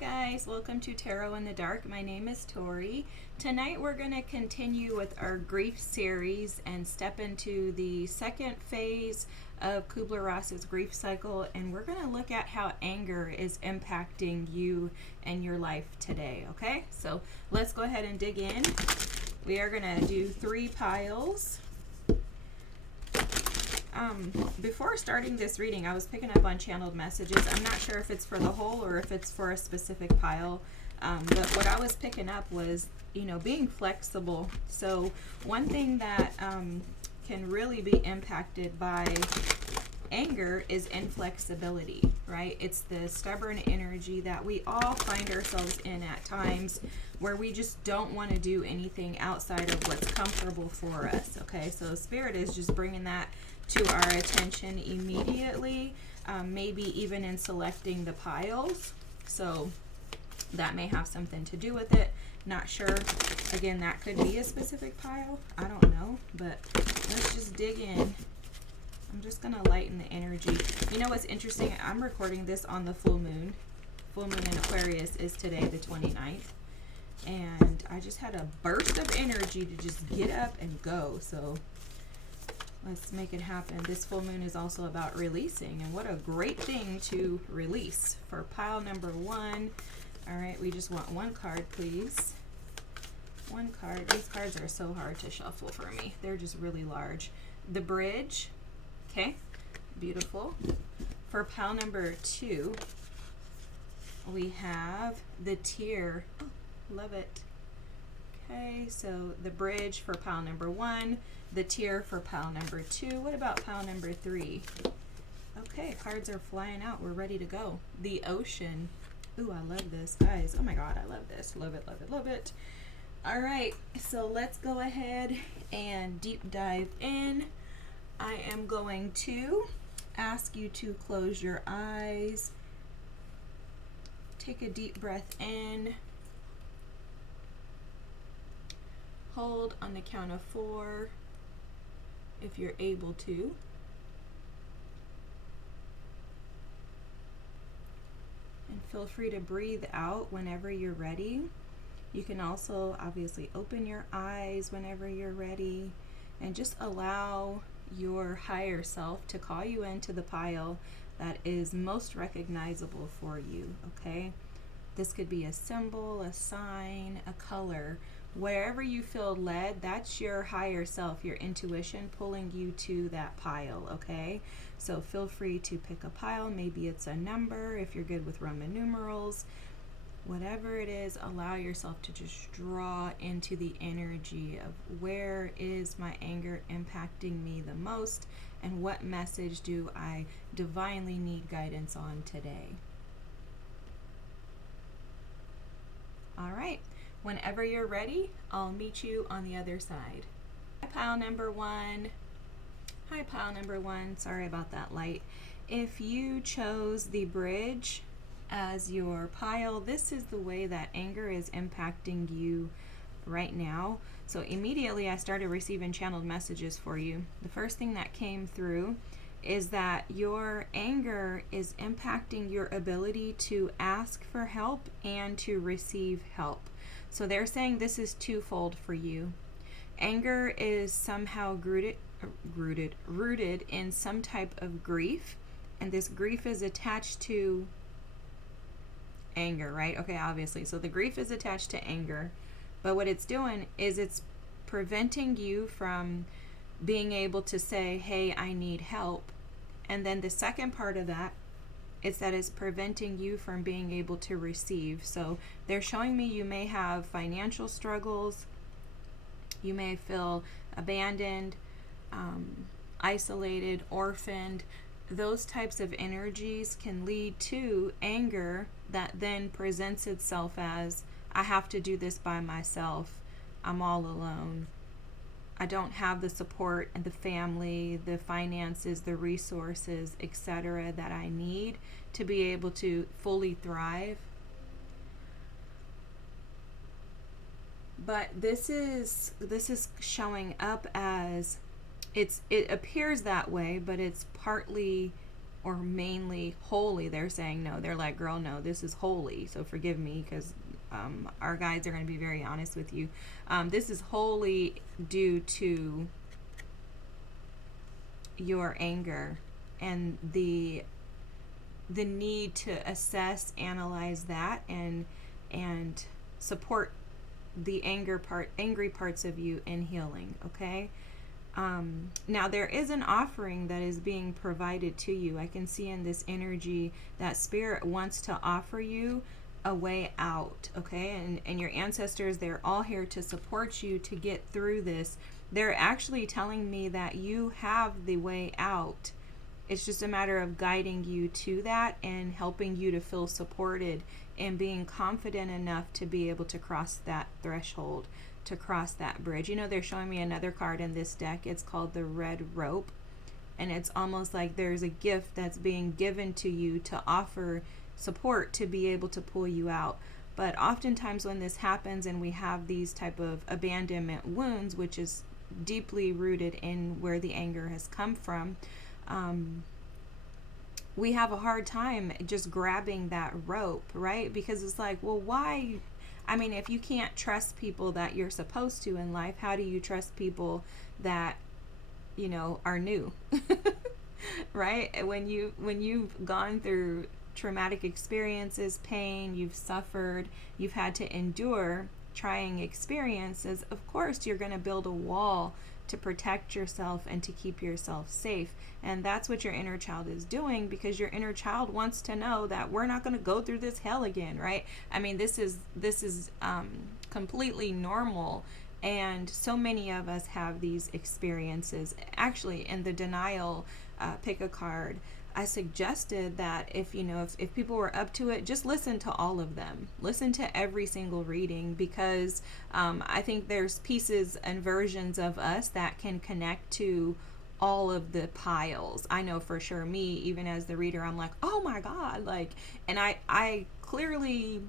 guys, welcome to Tarot in the Dark. My name is Tori. Tonight we're going to continue with our grief series and step into the second phase of Kubler-Ross's grief cycle, and we're going to look at how anger is impacting you and your life today, okay? So let's go ahead and dig in. We are going to do 3 piles. Before starting this reading, I was picking up on channeled messages. I'm not sure if it's for the whole or if it's for a specific pile. But what I was picking up was, being flexible. So one thing that can really be impacted by anger is inflexibility, right? It's the stubborn energy that we all find ourselves in at times where we just don't want to do anything outside of what's comfortable for us, okay? So Spirit is just bringing that to our attention immediately, maybe even in selecting the piles. So that may have something to do with it. Not sure. Again, that could be a specific pile. I don't know, but let's just dig in. I'm just going to lighten the energy. You know what's interesting? I'm recording this on the full moon. Full moon in Aquarius is today, the 29th. And I just had a burst of energy to just get up and go. So let's make it happen. This full moon is also about releasing, and what a great thing to release. For pile number 1, all right, we just want 1 card, please. 1 card. These cards are so hard to shuffle for me. They're just really large. The bridge, okay, beautiful. For pile number 2, we have the tear. Oh, love it. Okay, so the bridge for pile number 1, the tear for pile number 2. What about pile number 3? Okay, cards are flying out. We're ready to go. The ocean. Ooh, I love this, guys. Oh my God, I love this. Love it, love it, love it. All right, so let's go ahead and deep dive in. I am going to ask you to close your eyes. Take a deep breath in. Hold on the count of 4 if you're able to. And feel free to breathe out whenever you're ready. You can also obviously open your eyes whenever you're ready, and just allow your higher self to call you into the pile that is most recognizable for you, okay? This could be a symbol, a sign, a color. Wherever you feel led, that's your higher self, your intuition pulling you to that pile, okay? So feel free to pick a pile. Maybe it's a number if you're good with Roman numerals. Whatever it is, allow yourself to just draw into the energy of where is my anger impacting me the most, and what message do I divinely need guidance on today. All right. Whenever you're ready, I'll meet you on the other side. Hi, pile number 1. Hi, pile number 1. Sorry about that light. If you chose the bridge as your pile, this is the way that anger is impacting you right now. So immediately I started receiving channeled messages for you. The first thing that came through is that your anger is impacting your ability to ask for help and to receive help. So they're saying this is twofold for you. Anger is somehow rooted in some type of grief, and this grief is attached to anger, right? Okay, obviously. So the grief is attached to anger, but what it's doing is it's preventing you from being able to say, hey, I need help. And then the second part of that is that it's preventing you from being able to receive. So they're showing me you may have financial struggles. You may feel abandoned, isolated, orphaned. Those types of energies can lead to anger that then presents itself as, I have to do this by myself. I'm all alone. I don't have the support and the family, the finances, the resources, etc. that I need to be able to fully thrive. But this is showing up as, it appears that way, but it's partly or mainly holy. They're saying no. They're like, girl, no, this is holy. So forgive me, because our guides are going to be very honest with you. This is holy due to your anger and the need to assess, analyze that, and support the angry parts of you in healing. Okay. Now there is an offering that is being provided to you. I can see in this energy that spirit wants to offer you a way out. Okay. And your ancestors, they're all here to support you to get through this. They're actually telling me that you have the way out. It's just a matter of guiding you to that and helping you to feel supported and being confident enough to be able to cross that threshold, to cross that bridge. You know, they're showing me another card in this deck. It's called the Red Rope. And it's almost like there's a gift that's being given to you to offer support to be able to pull you out. But oftentimes when this happens and we have these type of abandonment wounds, which is deeply rooted in where the anger has come from, we have a hard time just grabbing that rope, right? Because it's like, well, why? I mean, if you can't trust people that you're supposed to in life, how do you trust people that, you know, are new? Right? When you've gone through traumatic experiences, pain, you've suffered, you've had to endure trying experiences, of course you're going to build a wall to protect yourself and to keep yourself safe. And that's what your inner child is doing, because your inner child wants to know that we're not going to go through this hell again, right? I mean, this is completely normal. And so many of us have these experiences. Actually, in the denial pick a card, I suggested that if people were up to it, just listen to all of them. Listen to every single reading, because I think there's pieces and versions of us that can connect to all of the piles. I know for sure me, even as the reader, I'm like, oh my God, like, and I clearly,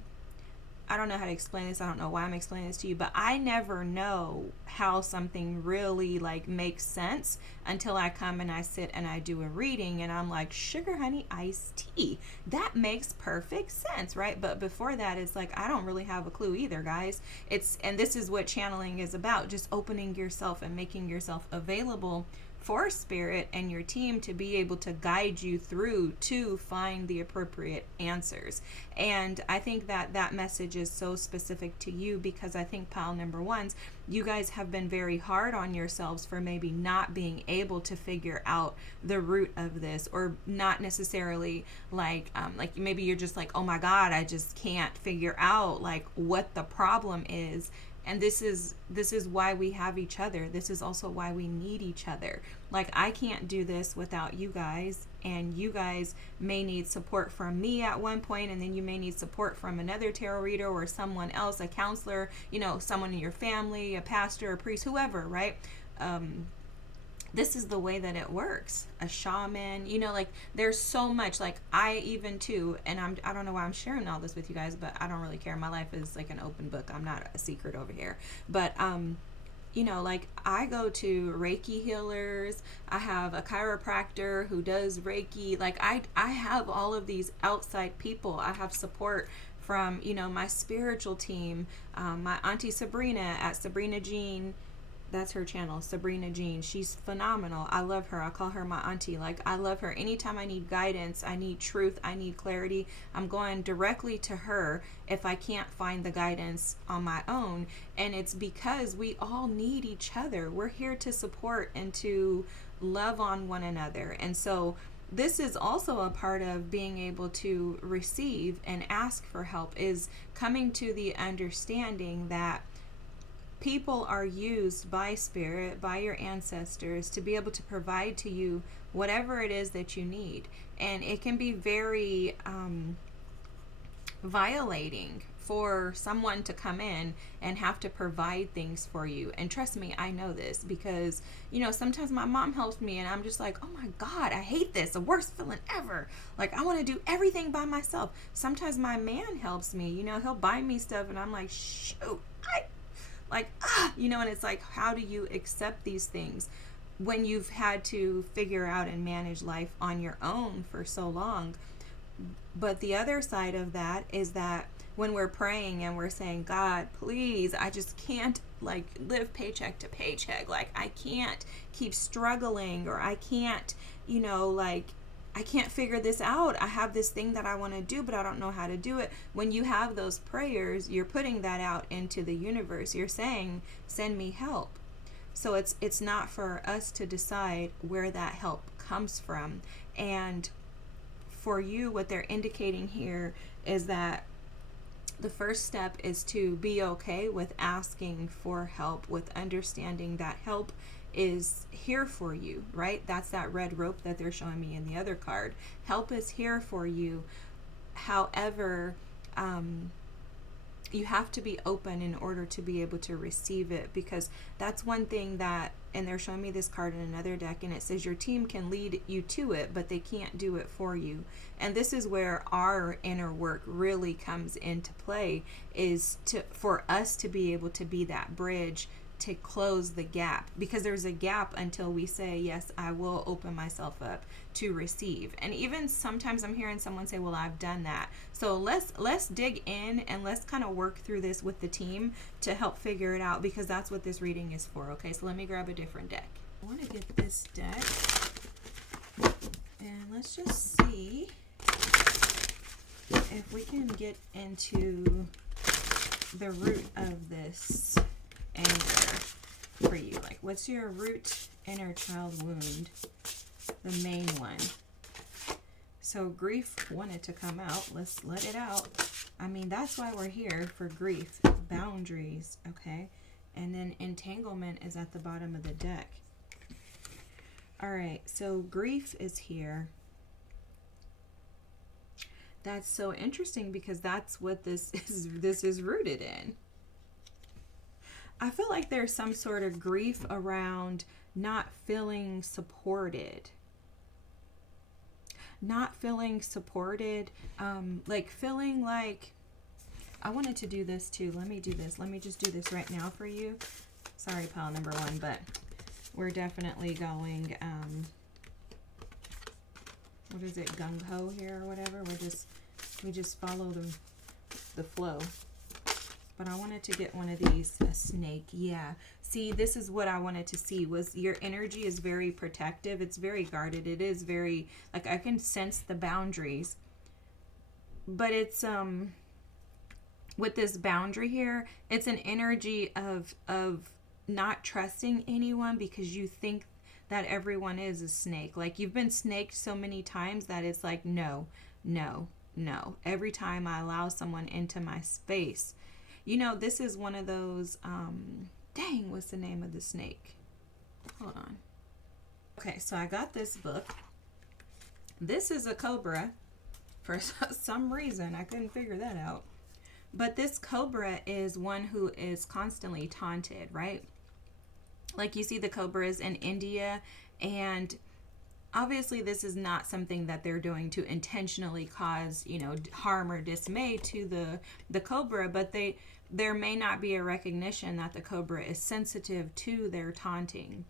I don't know how to explain this. I don't know why I'm explaining this to you, but I never know how something really like makes sense until I come and I sit and I do a reading and I'm like, sugar, honey, iced tea. That makes perfect sense, right? But before that, it's like, I don't really have a clue either, guys. And this is what channeling is about, just opening yourself and making yourself available for spirit and your team to be able to guide you through to find the appropriate answers. And I think that message is so specific to you, because I think pile number ones, you guys have been very hard on yourselves for maybe not being able to figure out the root of this, or not necessarily like maybe you're just like, oh my God, I just can't figure out like what the problem is. And this is why we have each other. This is also why we need each other. Like, I can't do this without you guys, and you guys may need support from me at one point, and then you may need support from another tarot reader or someone else, a counselor, someone in your family, a pastor, a priest, whoever, right? This is the way that it works. A shaman, like there's so much, like I even too, and I don't know why I'm sharing all this with you guys, but I don't really care. My life is like an open book. I'm not a secret over here. But like I go to Reiki healers. I have a chiropractor who does Reiki. Like I have all of these outside people. I have support from, my spiritual team, my auntie Sabrina at Sabrina Jean. That's her channel, Sabrina Jean. She's phenomenal. I love her. I call her my auntie. Like, I love her. Anytime I need guidance, I need truth, I need clarity, I'm going directly to her if I can't find the guidance on my own. And it's because we all need each other. We're here to support and to love on one another. And so this is also a part of being able to receive and ask for help, is coming to the understanding that people are used by spirit, by your ancestors, to be able to provide to you whatever it is that you need. And it can be very violating for someone to come in and have to provide things for you. And trust me, I know this, because sometimes my mom helps me and I'm just like, oh my God, I hate this, the worst feeling ever. Like, I want to do everything by myself. Sometimes my man helps me, he'll buy me stuff and I'm like, shoot, and it's like, how do you accept these things? when you've had to figure out and manage life on your own for so long. But the other side of that is that when we're praying and we're saying, God, please, I just can't like live paycheck to paycheck. Like I can't keep struggling, or I can't, like I can't figure this out. I have this thing that I want to do, but I don't know how to do it. When you have those prayers, you're putting that out into the universe. You're saying, send me help. So it's not for us to decide where that help comes from. And for you, what they're indicating here is that the first step is to be okay with asking for help, with understanding that help is here for you, right? That's that red rope that they're showing me in the other card. Help is here for you. However, you have to be open in order to be able to receive it, because that's one thing that, and they're showing me this card in another deck, and it says your team can lead you to it, but they can't do it for you. And this is where our inner work really comes into play, is for us to be able to be that bridge to close the gap, because there's a gap until we say, yes, I will open myself up to receive. And even sometimes I'm hearing someone say, well, I've done that. So let's dig in and let's kind of work through this with the team to help figure it out, because that's what this reading is for. Okay, so let me grab a different deck. I want to get this deck, and let's just see if we can get into the root of this anger for you. Like, what's your root inner child wound? The main one. So grief wanted to come out. Let's let it out. I mean, that's why we're here, for grief. Boundaries, okay? And then entanglement is at the bottom of the deck. All right, so grief is here. That's so interesting, because that's what this is rooted in. I feel like there's some sort of grief around not feeling supported. Not feeling supported, like feeling like, I wanted to do this too. Let me do this. Let me just do this right now for you. Sorry, pile number one, but we're definitely going, what is it, gung-ho here or whatever. We just follow the flow. But I wanted to get one of these, a snake. Yeah. See, this is what I wanted to see, was your energy is very protective. It's very guarded. It is very, like, I can sense the boundaries. But it's, with this boundary here, it's an energy of not trusting anyone, because you think that everyone is a snake. Like, you've been snaked so many times that it's like, no, no, no. Every time I allow someone into my space, this is one of those, dang, what's the name of the snake? Hold on. Okay, so I got this book. This is a cobra. For some reason, I couldn't figure that out. But this cobra is one who is constantly taunted, right? Like, you see the cobras in India, and obviously this is not something that they're doing to intentionally cause, harm or dismay to the cobra, but there may not be a recognition that the cobra is sensitive to their taunting.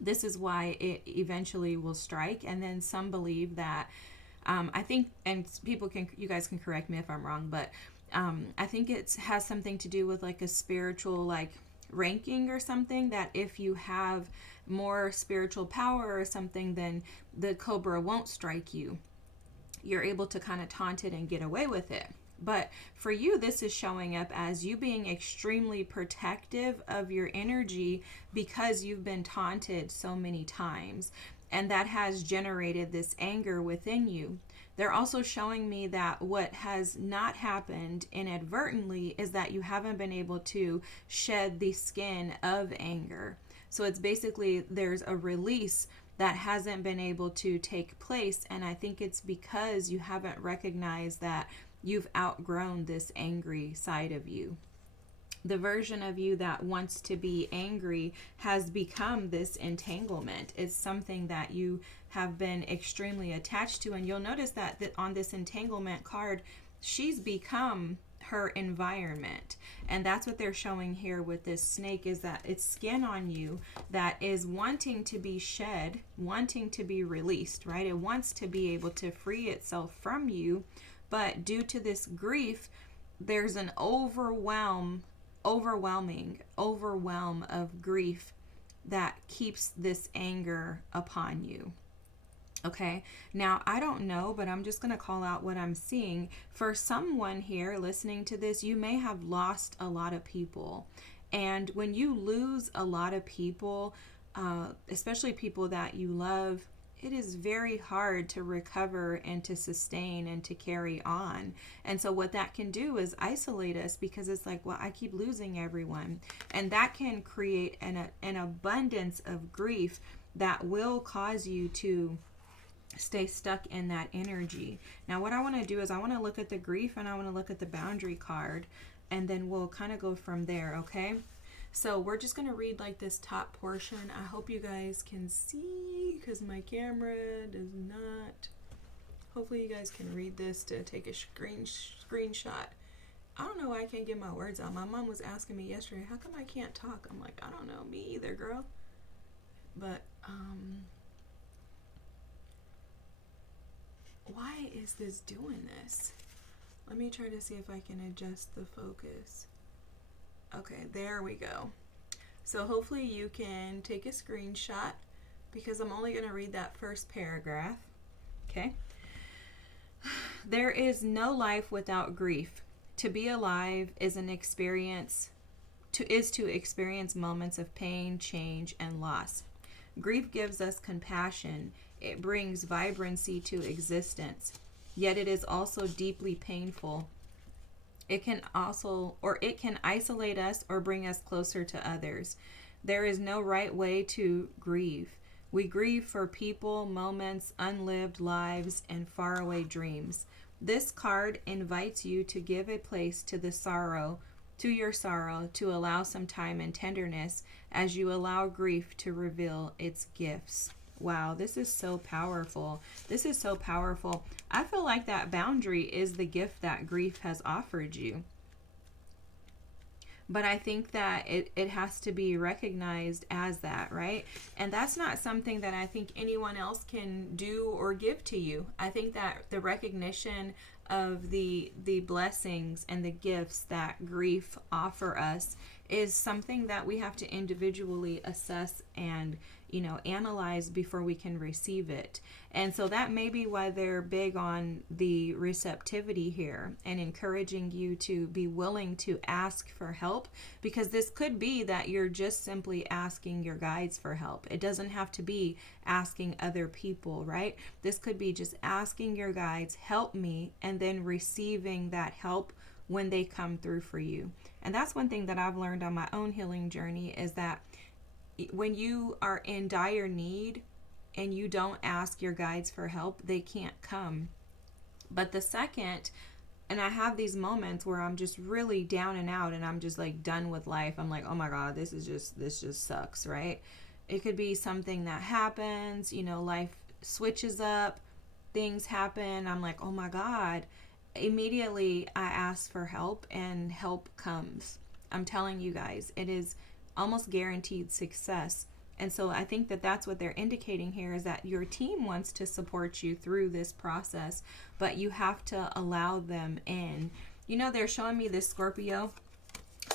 This is why it eventually will strike. And then some believe that, I think, and you guys can correct me if I'm wrong, but I think it has something to do with like a spiritual, like, ranking or something, that if you have more spiritual power or something, then the cobra won't strike you. You're able to kind of taunt it and get away with it. But for you, this is showing up as you being extremely protective of your energy, because you've been taunted so many times, and that has generated this anger within you. They're also showing me that what has not happened inadvertently is that you haven't been able to shed the skin of anger. So it's basically, there's a release that hasn't been able to take place. And I think it's because you haven't recognized that you've outgrown this angry side of you. The version of you that wants to be angry has become this entanglement. It's something that you have been extremely attached to. And you'll notice that on this entanglement card, she's become her environment. And that's what they're showing here with this snake, is that it's skin on you that is wanting to be shed, wanting to be released, right? It wants to be able to free itself from you, but due to this grief, there's an overwhelm of grief that keeps this anger upon you. Okay, now I don't know, but I'm just going to call out what I'm seeing. For someone here listening to this, you may have lost a lot of people. And when you lose a lot of people, especially people that you love, it is very hard to recover and to sustain and to carry on. And so what that can do is isolate us, because it's like, well, I keep losing everyone. And that can create an abundance of grief that will cause you to stay stuck in that energy. Now, what I want to do is I want to look at the grief and I want to look at the boundary card, and then we'll kind of go from there, okay? So we're just going to read like this top portion. I hope you guys can see, because my camera does not. Hopefully you guys can read this to take a screenshot. I don't know why I can't get my words out. My mom was asking me yesterday, how come I can't talk? I'm like, I don't know, me either, girl. But, why is this doing this? Let me try to see if I can adjust the focus. Okay, there we go. So hopefully you can take a screenshot, because I'm only going to read that first paragraph. Okay. There is no life without grief. To be alive is an experience, to experience moments of pain, change, and loss. Grief gives us compassion. It brings vibrancy to existence. Yet it is also deeply painful. It can isolate us or bring us closer to others. There is no right way to grieve. We grieve for people, moments, unlived lives, and faraway dreams. This card invites you to give a place to your sorrow, to allow some time and tenderness as you allow grief to reveal its gifts. Wow, this is so powerful. This is so powerful. I feel like that boundary is the gift that grief has offered you. But I think that it has to be recognized as that, right? And that's not something that I think anyone else can do or give to you. I think that the recognition of the blessings and the gifts that grief offer us is something that we have to individually assess and analyze before we can receive it. And so that may be why they're big on the receptivity here and encouraging you to be willing to ask for help, because this could be that you're just simply asking your guides for help. It doesn't have to be asking other people, right? This could be just asking your guides, help me, and then receiving that help when they come through for you. And that's one thing that I've learned on my own healing journey, is that when you are in dire need and you don't ask your guides for help, they can't come. But the second, and I have these moments where I'm just really down and out and I'm just like done with life. I'm like, oh my God, this just sucks, right? It could be something that happens, life switches up, things happen. I'm like, oh my God. Immediately I ask for help and help comes. I'm telling you guys, it is almost guaranteed success. And so I think that that's what they're indicating here, is that your team wants to support you through this process, but you have to allow them in. They're showing me this Scorpio.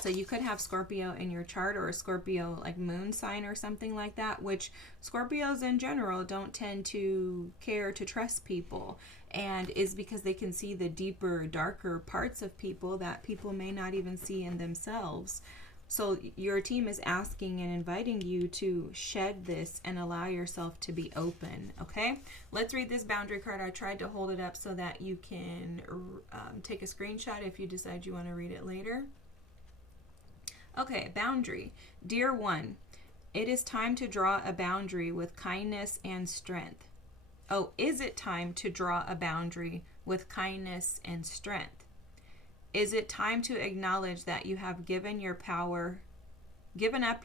So you could have Scorpio in your chart, or a Scorpio like moon sign or something like that, which Scorpios in general don't tend to care to trust people, and is because they can see the deeper, darker parts of people that people may not even see in themselves. So your team is asking and inviting you to shed this and allow yourself to be open, okay? Let's read this boundary card. I tried to hold it up so that you can take a screenshot if you decide you want to read it later. Okay, boundary. Dear one, it is time to draw a boundary with kindness and strength. Oh, is it time to draw a boundary with kindness and strength? Is it time to acknowledge that you have given up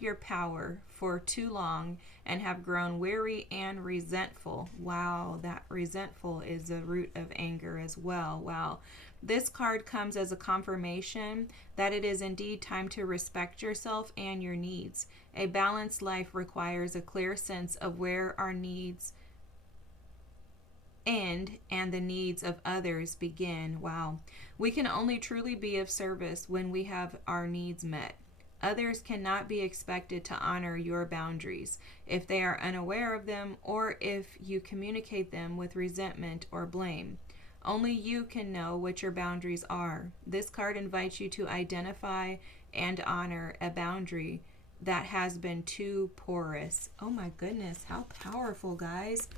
your power for too long and have grown weary and resentful? Wow, that resentful is the root of anger as well. Wow. This card comes as a confirmation that it is indeed time to respect yourself and your needs. A balanced life requires a clear sense of where our needs end and the needs of others begin. Wow. We can only truly be of service when we have our needs met. Others cannot be expected to honor your boundaries if they are unaware of them or if you communicate them with resentment or blame. Only you can know what your boundaries are. This card invites you to identify and honor a boundary that has been too porous. Oh my goodness, how powerful, guys.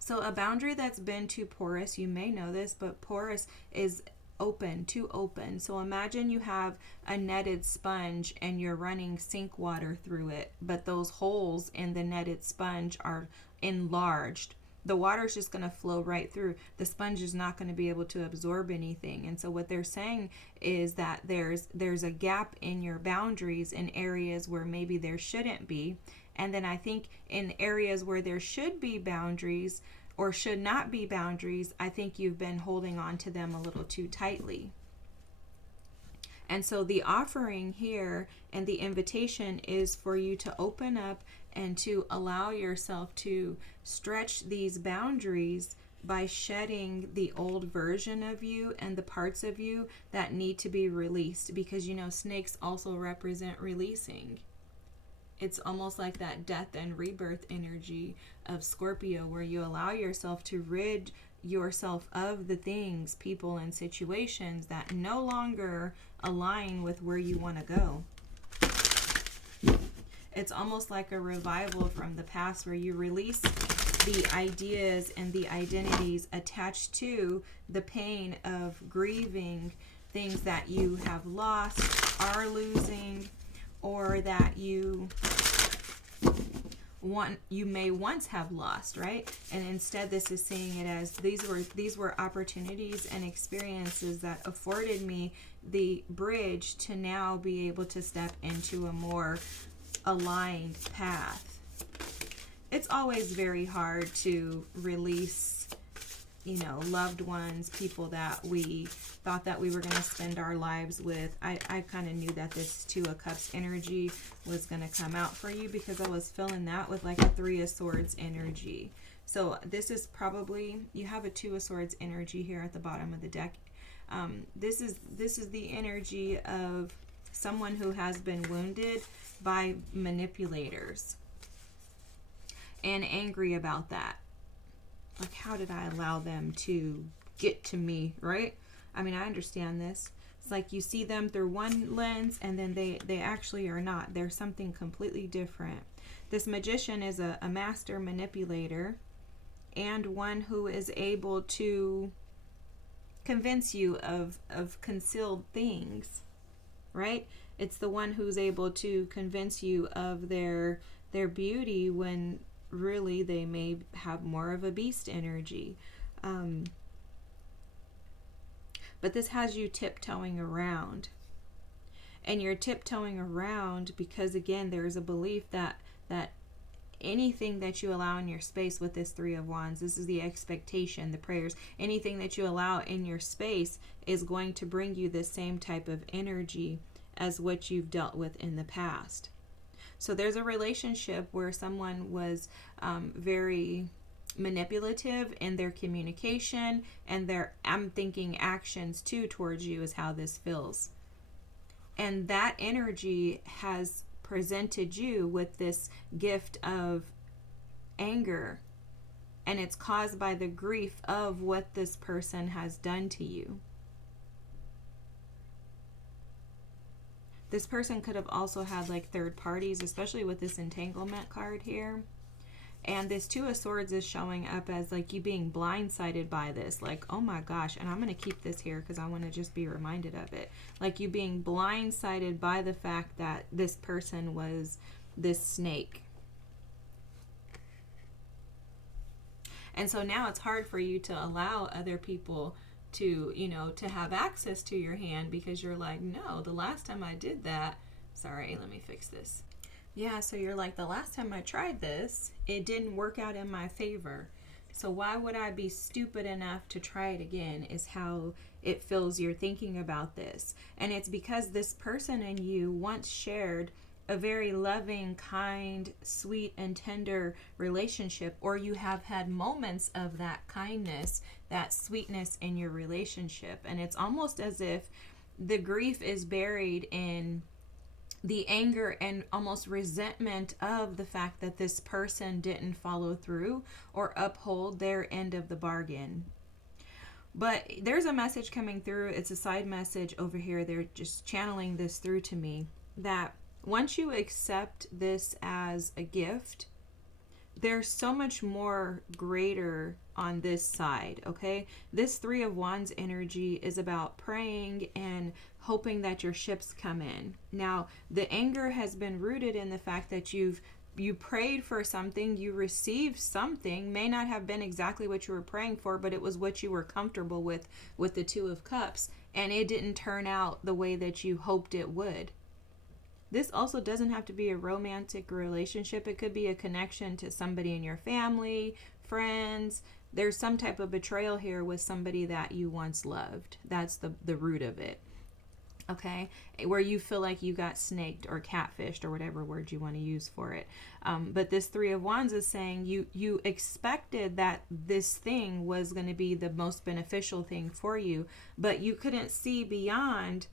So a boundary that's been too porous, you may know this, but porous is open, too open. So imagine you have a netted sponge and you're running sink water through it, but those holes in the netted sponge are enlarged. The water is just going to flow right through. The sponge is not going to be able to absorb anything. And so what they're saying is that there's a gap in your boundaries in areas where maybe there shouldn't be. And then I think in areas where there should be boundaries or should not be boundaries, I think you've been holding on to them a little too tightly. And so the offering here and the invitation is for you to open up and to allow yourself to stretch these boundaries by shedding the old version of you and the parts of you that need to be released, because you know snakes also represent releasing. It's almost like that death and rebirth energy of Scorpio, where you allow yourself to rid yourself of the things, people, and situations that no longer align with where you want to go. It's almost like a revival from the past where you release the ideas and the identities attached to the pain of grieving things that you have lost, are losing, or that you may once have lost, right? And instead this is seeing it as these were opportunities and experiences that afforded me the bridge to now be able to step into a more aligned path. It's always very hard to release, loved ones, people that we thought that we were going to spend our lives with. I kind of knew that this Two of Cups energy was going to come out for you, because I was feeling that with like a Three of Swords energy. So this is probably, you have a Two of Swords energy here at the bottom of the deck. This is the energy of someone who has been wounded by manipulators and angry about that. Like, how did I allow them to get to me, right? I mean, I understand this. It's like you see them through one lens and then they actually are not. They're something completely different. This magician is a master manipulator and one who is able to convince you of concealed things, right? It's the one who's able to convince you of their beauty when really they may have more of a beast energy. But this has you tiptoeing around. And you're tiptoeing around because, again, there's a belief that anything that you allow in your space with this Three of Wands, this is the expectation, the prayers, anything that you allow in your space is going to bring you the same type of energy as what you've dealt with in the past. So there's a relationship where someone was very manipulative in their communication and their, I'm thinking, actions too towards you is how this feels. And that energy has presented you with this gift of anger, and it's caused by the grief of what this person has done to you. This person could have also had like third parties, especially with this entanglement card here. And this Two of Swords is showing up as like you being blindsided by this. Like, oh my gosh. And I'm going to keep this here because I want to just be reminded of it. Like you being blindsided by the fact that this person was this snake. And so now it's hard for you to allow other people to, to have access to your hand, because you're like, no, the last time I did that, sorry, let me fix this. Yeah, so you're like, the last time I tried this, it didn't work out in my favor. So why would I be stupid enough to try it again, is how it feels you're thinking about this. And it's because this person and you once shared a very loving, kind, sweet, and tender relationship, or you have had moments of that kindness, that sweetness in your relationship. And it's almost as if the grief is buried in the anger and almost resentment of the fact that this person didn't follow through or uphold their end of the bargain. But there's a message coming through. It's a side message over here. They're just channeling this through to me, that once you accept this as a gift, there's so much more greater on this side, okay? This Three of Wands energy is about praying and hoping that your ships come in. Now, the anger has been rooted in the fact that you prayed for something, you received something, may not have been exactly what you were praying for, but it was what you were comfortable with the Two of Cups, and it didn't turn out the way that you hoped it would. This also doesn't have to be a romantic relationship. It could be a connection to somebody in your family, friends. There's some type of betrayal here with somebody that you once loved. That's the root of it. Okay? Where you feel like you got snaked or catfished or whatever word you want to use for it. But this Three of Wands is saying you expected that this thing was going to be the most beneficial thing for you, but you couldn't see beyond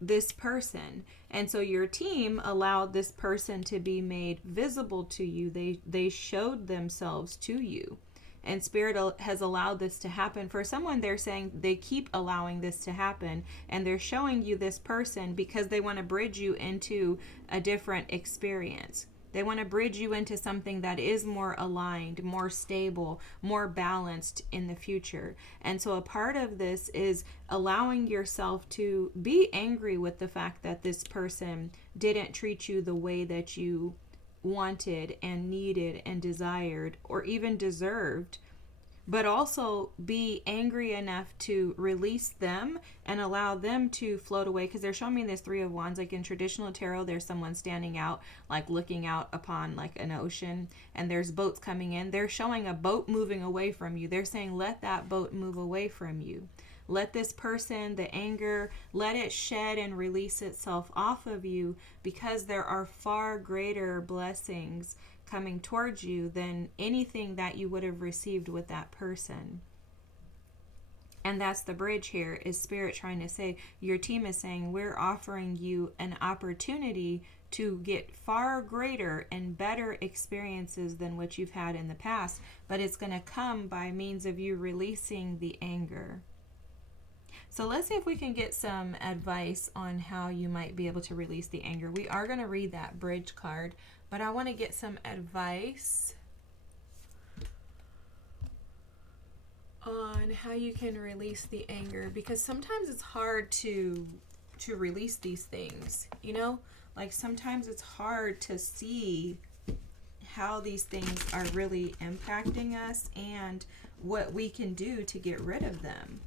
this person, and so your team allowed this person to be made visible to you. They showed themselves to you, and Spirit has allowed this to happen. For someone, they're saying they keep allowing this to happen, and they're showing you this person because they want to bridge you into a different experience. They want to bridge you into something that is more aligned, more stable, more balanced in the future. And so a part of this is allowing yourself to be angry with the fact that this person didn't treat you the way that you wanted and needed and desired or even deserved, but also be angry enough to release them and allow them to float away. Because they're showing me this Three of Wands, like in traditional tarot, there's someone standing out, like looking out upon like an ocean, and there's boats coming in. They're showing a boat moving away from you. They're saying, let that boat move away from you. Let this person, the anger, let it shed and release itself off of you, because there are far greater blessings coming towards you than anything that you would have received with that person. And that's the bridge here, is Spirit trying to say, your team is saying, we're offering you an opportunity to get far greater and better experiences than what you've had in the past, but it's going to come by means of you releasing the anger. So let's see if we can get some advice on how you might be able to release the anger. We are going to read that bridge card, but I want to get some advice on how you can release the anger, because sometimes it's hard to release these things, you know? Like sometimes it's hard to see how these things are really impacting us and what we can do to get rid of them.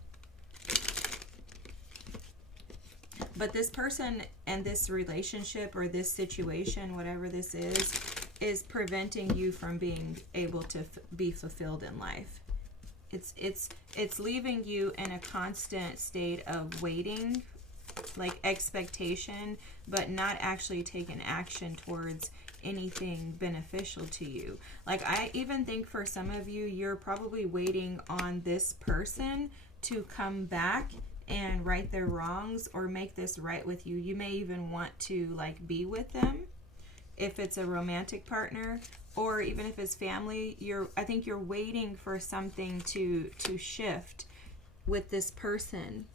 But this person and this relationship or this situation, whatever this is preventing you from being able to be fulfilled in life. It's leaving you in a constant state of waiting, like expectation, but not actually taking action towards anything beneficial to you. Like I even think for some of you, you're probably waiting on this person to come back and right their wrongs or make this right with you. You may even want to like be with them if it's a romantic partner, or even if it's family. I think you're waiting for something to shift with this person,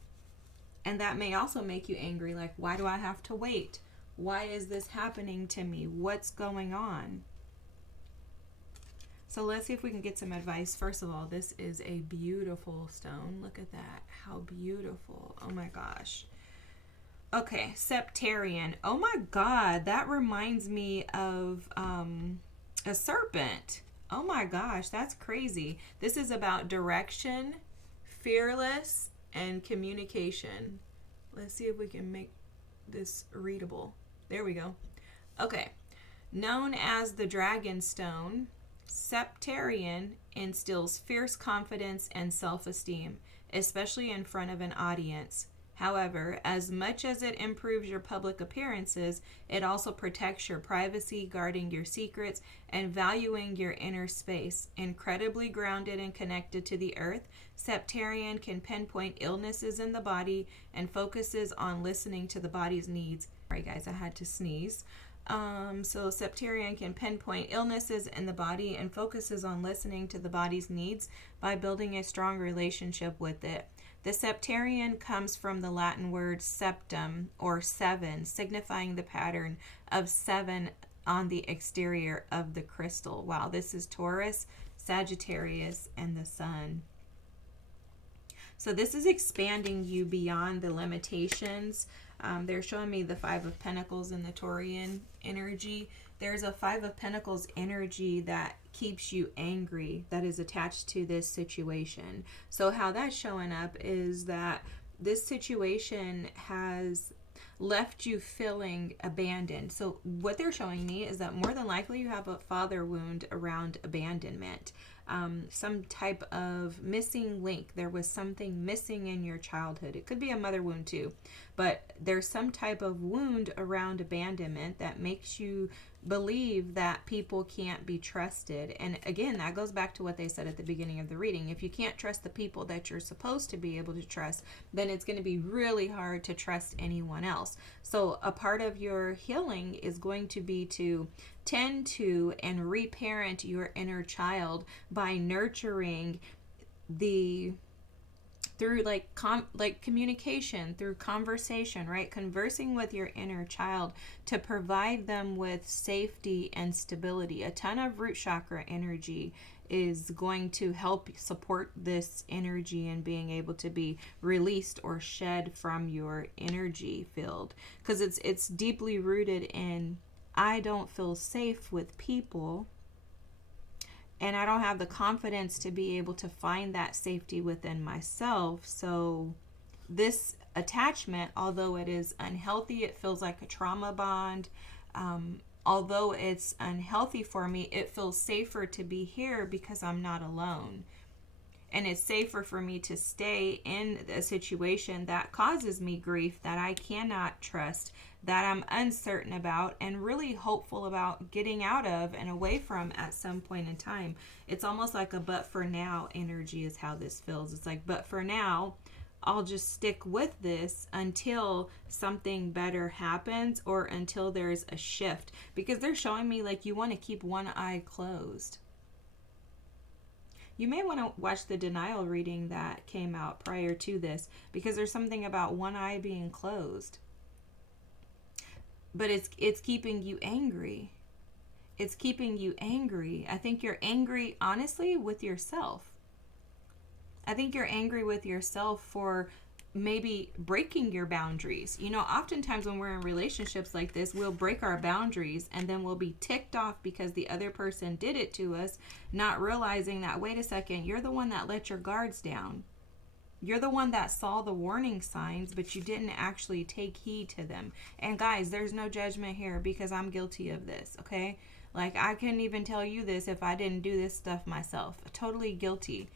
and that may also make you angry. Like, why do I have to wait? Why is this happening to me? What's going on? So let's see if we can get some advice. First of all, this is a beautiful stone. Look at that. How beautiful. Oh my gosh. Okay, Septarian. Oh my God, that reminds me of a serpent. Oh my gosh, that's crazy. This is about direction, fearless, and communication. Let's see if we can make this readable. There we go. Okay, known as the dragon stone, Septarian instills fierce confidence and self-esteem, especially in front of an audience. However, as much as it improves your public appearances, it also protects your privacy, guarding your secrets, and valuing your inner space. Incredibly grounded and connected to the earth, Septarian can pinpoint illnesses in the body and focuses on listening to the body's needs. Sorry guys, I had to sneeze. So Septarian can pinpoint illnesses in the body and focuses on listening to the body's needs by building a strong relationship with it. The Septarian comes from the Latin word septum, or seven, signifying the pattern of seven on the exterior of the crystal. Wow, this is Taurus, Sagittarius, and the Sun. So this is expanding you beyond the limitations. They're showing me the Five of Pentacles in the Taurian energy. There's a Five of Pentacles energy that keeps you angry, that is attached to this situation. So how that's showing up is that this situation has left you feeling abandoned. So what they're showing me is that more than likely you have a father wound around abandonment. Some type of missing link. There was something missing in your childhood. It could be a mother wound too, but there's some type of wound around abandonment that makes you believe that people can't be trusted. And again, that goes back to what they said at the beginning of the reading. If you can't trust the people that you're supposed to be able to trust, then it's going to be really hard to trust anyone else. So a part of your healing is going to be to tend to and reparent your inner child by nurturing through communication, through conversation, right? Conversing with your inner child to provide them with safety and stability. A ton of root chakra energy is going to help support this energy and being able to be released or shed from your energy field, because it's deeply rooted in, I don't feel safe with people, and I don't have the confidence to be able to find that safety within myself. So this attachment, although it is unhealthy, it feels like a trauma bond. Although it's unhealthy for me, it feels safer to be here because I'm not alone. And it's safer for me to stay in a situation that causes me grief, that I cannot trust, that I'm uncertain about and really hopeful about getting out of and away from at some point in time. It's almost like a but for now energy is how this feels. It's like, but for now, I'll just stick with this until something better happens or until there's a shift. Because they're showing me like you want to keep one eye closed. You may want to watch the denial reading that came out prior to this, because there's something about one eye being closed. But it's keeping you angry. It's keeping you angry. I think you're angry, honestly, with yourself. I think you're angry with yourself for maybe breaking your boundaries. You know, oftentimes when we're in relationships like this, we'll break our boundaries and then we'll be ticked off because the other person did it to us, not realizing that, wait a second, you're the one that let your guards down. You're the one that saw the warning signs, but you didn't actually take heed to them. And guys, there's no judgment here because I'm guilty of this, okay? Like, I couldn't even tell you this if I didn't do this stuff myself. Totally guilty.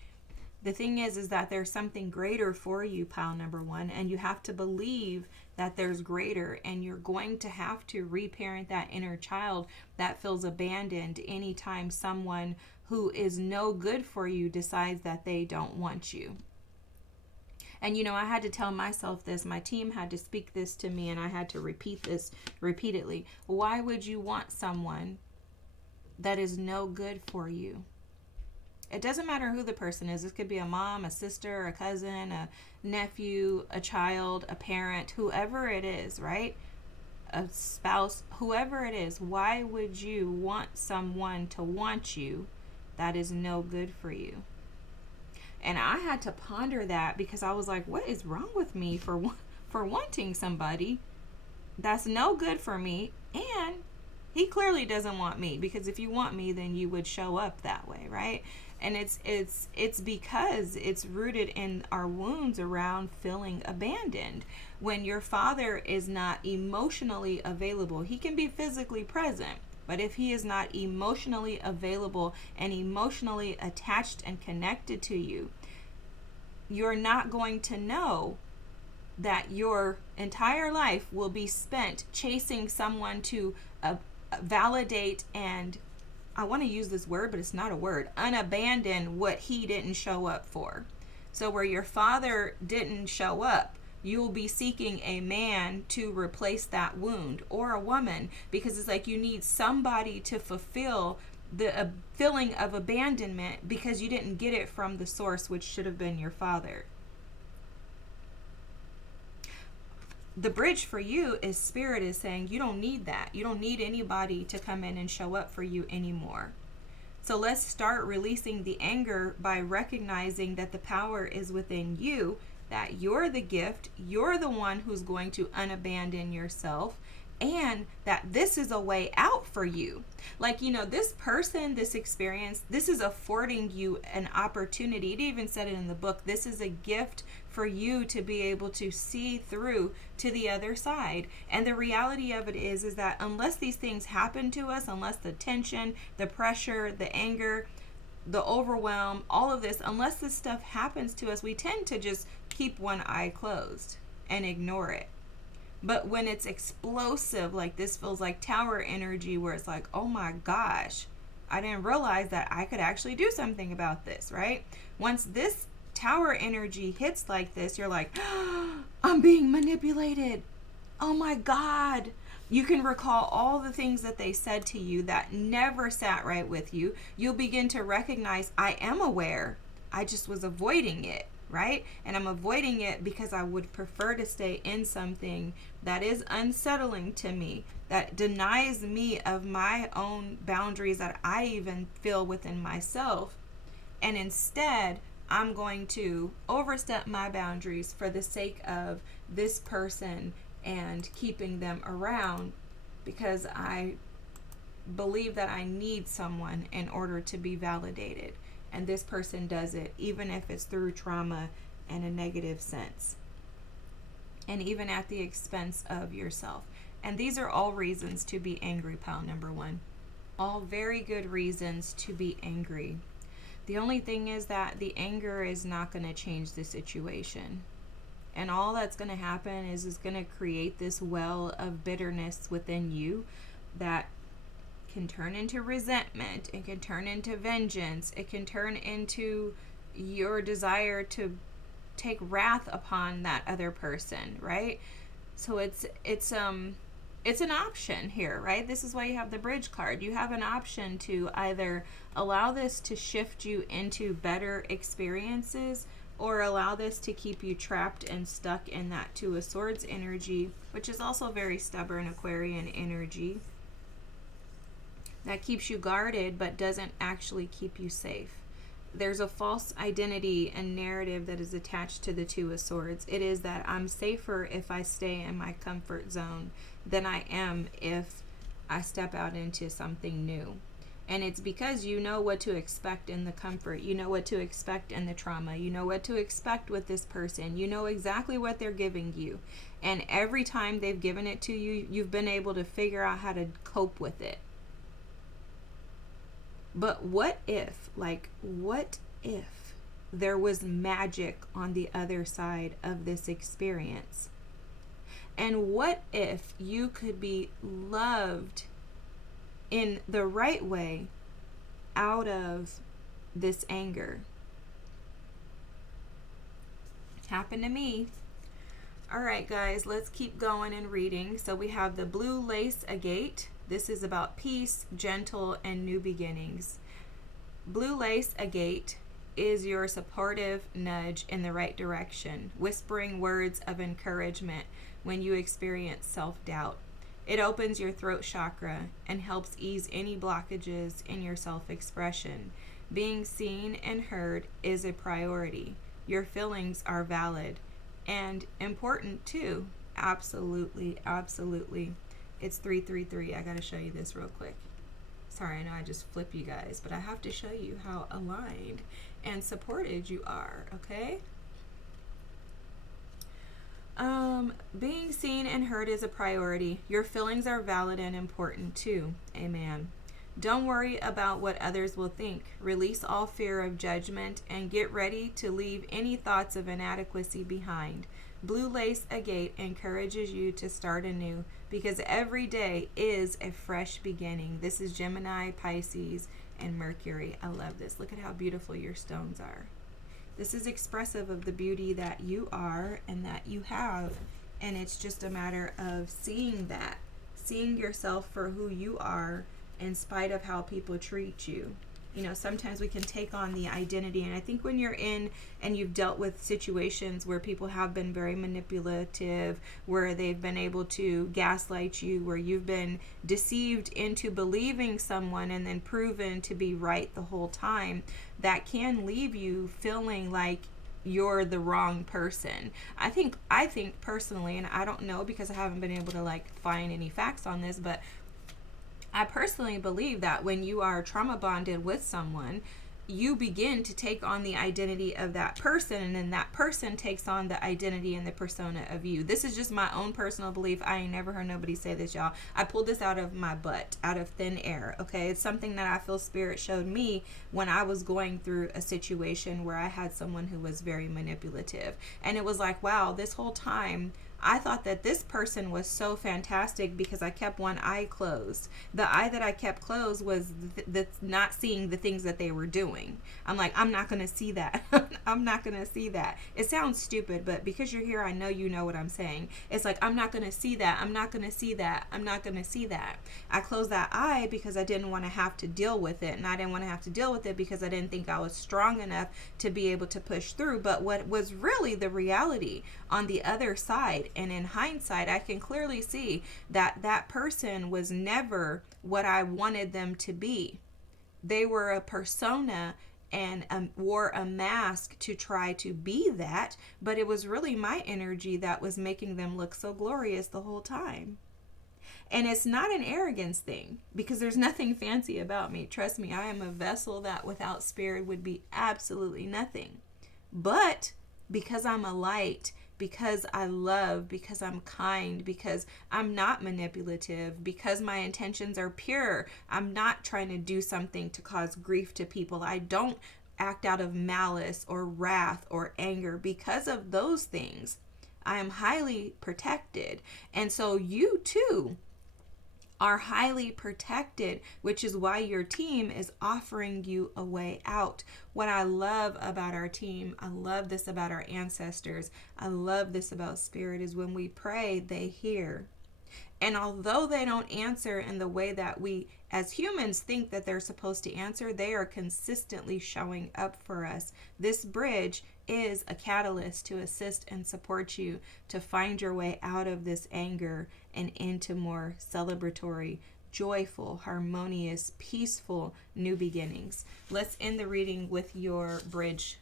The thing is that there's something greater for you, pile number one, and you have to believe that there's greater, and you're going to have to reparent that inner child that feels abandoned anytime someone who is no good for you decides that they don't want you. And you know, I had to tell myself this, my team had to speak this to me, and I had to repeat this repeatedly. Why would you want someone that is no good for you? It doesn't matter who the person is. This could be a mom, a sister, a cousin, a nephew, a child, a parent, whoever it is, right? A spouse, whoever it is. Why would you want someone to want you that is no good for you? And I had to ponder that, because I was like, what is wrong with me for wanting somebody that's no good for me? And he clearly doesn't want me, because if you want me, then you would show up that way, right? And it's because it's rooted in our wounds around feeling abandoned. When your father is not emotionally available, he can be physically present, But if he is not emotionally available and emotionally attached and connected to you, you're not going to know that your entire life will be spent chasing someone to validate and, I want to use this word, but it's not a word, unabandon what he didn't show up for. So where your father didn't show up, you'll be seeking a man to replace that wound, or a woman, because it's like you need somebody to fulfill the feeling of abandonment because you didn't get it from the source, which should have been your father. The bridge for you is Spirit is saying you don't need that. You don't need anybody to come in and show up for you anymore. So let's start releasing the anger by recognizing that the power is within you, that you're the gift, you're the one who's going to unabandon yourself, and that this is a way out for you. Like, you know, this person, this experience, this is affording you an opportunity. It even said it in the book. This is a gift for you to be able to see through to the other side. And the reality of it is that unless these things happen to us, unless the tension, the pressure, the anger, the overwhelm, all of this, unless this stuff happens to us, we tend to just keep one eye closed and ignore it. But when it's explosive, like this feels like tower energy, where it's like, oh my gosh, I didn't realize that I could actually do something about this, right? Once this tower energy hits like this, you're like, oh, I'm being manipulated. Oh my God. You can recall all the things that they said to you that never sat right with you. You'll begin to recognize, I am aware. I just was avoiding it, right? And I'm avoiding it because I would prefer to stay in something that is unsettling to me, that denies me of my own boundaries that I even feel within myself. And instead, I'm going to overstep my boundaries for the sake of this person and keeping them around, because I believe that I need someone in order to be validated. And this person does it, even if it's through trauma and a negative sense, and even at the expense of yourself. And these are all reasons to be angry, pile number one. All very good reasons to be angry. The only thing is that the anger is not going to change the situation. And all that's going to happen is it's going to create this well of bitterness within you that can turn into resentment. It can turn into vengeance. It can turn into your desire to take wrath upon that other person, right? So it's an option here, right? This is why you have the bridge card. You have an option to either allow this to shift you into better experiences, or allow this to keep you trapped and stuck in that Two of Swords energy, which is also very stubborn Aquarian energy, that keeps you guarded but doesn't actually keep you safe. There's a false identity and narrative that is attached to the Two of Swords. It is that I'm safer if I stay in my comfort zone than I am if I step out into something new. And it's because you know what to expect in the comfort. You know what to expect in the trauma. You know what to expect with this person. You know exactly what they're giving you. And every time they've given it to you, you've been able to figure out how to cope with it. But what if there was magic on the other side of this experience? And what if you could be loved in the right way out of this anger? It's happened to me. All right, guys, let's keep going and reading. So we have the blue lace agate. This is about peace, gentle, and new beginnings. Blue lace agate is your supportive nudge in the right direction, whispering words of encouragement when you experience self-doubt. It opens your throat chakra and helps ease any blockages in your self-expression. Being seen and heard is a priority. Your feelings are valid and important too. Absolutely, absolutely. It's 333. I gotta show you this real quick. Sorry, I know I just flip you guys, but I have to show you how aligned and supported you are, okay? Being seen and heard is a priority. Your feelings are valid and important too. Amen. Don't worry about what others will think. Release all fear of judgment and get ready to leave any thoughts of inadequacy behind. Blue lace agate encourages you to start anew because every day is a fresh beginning. This is Gemini, Pisces, and Mercury. I love this. Look at how beautiful your stones are. This is expressive of the beauty that you are and that you have. And it's just a matter of seeing that, seeing yourself for who you are in spite of how people treat you. You know, sometimes we can take on the identity. And I think when you're in and you've dealt with situations where people have been very manipulative, where they've been able to gaslight you, where you've been deceived into believing someone and then proven to be right the whole time, that can leave you feeling like you're the wrong person. I think personally, and I don't know because I haven't been able to like find any facts on this, but I personally believe that when you are trauma bonded with someone, you begin to take on the identity of that person, and then that person takes on the identity and the persona of you. This is just my own personal belief. I ain't never heard nobody say this, y'all. I pulled this out of my butt, out of thin air, okay? It's something that I feel Spirit showed me when I was going through a situation where I had someone who was very manipulative. And it was like, wow, this whole time, I thought that this person was so fantastic because I kept one eye closed. The eye that I kept closed was the not seeing the things that they were doing. I'm like, I'm not going to see that. I'm not going to see that. It sounds stupid, but because you're here, I know you know what I'm saying. It's like, I'm not going to see that. I'm not going to see that. I'm not going to see that. I closed that eye because I didn't want to have to deal with it. And I didn't want to have to deal with it because I didn't think I was strong enough to be able to push through. But what was really the reality on the other side, and in hindsight, I can clearly see that that person was never what I wanted them to be. They were a persona and wore a mask to try to be that, but it was really my energy that was making them look so glorious the whole time. And it's not an arrogance thing because there's nothing fancy about me. Trust me, I am a vessel that without Spirit would be absolutely nothing. But because I'm a light, because I love, because I'm kind, because I'm not manipulative, because my intentions are pure. I'm not trying to do something to cause grief to people. I don't act out of malice or wrath or anger. Because of those things, I am highly protected. And so you too are highly protected, which is why your team is offering you a way out. What I love about our team, I love this about our ancestors, I love this about Spirit, is when we pray, they hear. And although they don't answer in the way that we as humans think that they're supposed to answer, they are consistently showing up for us. This bridge is a catalyst to assist and support you to find your way out of this anger and into more celebratory, joyful, harmonious, peaceful new beginnings. Let's end the reading with your bridge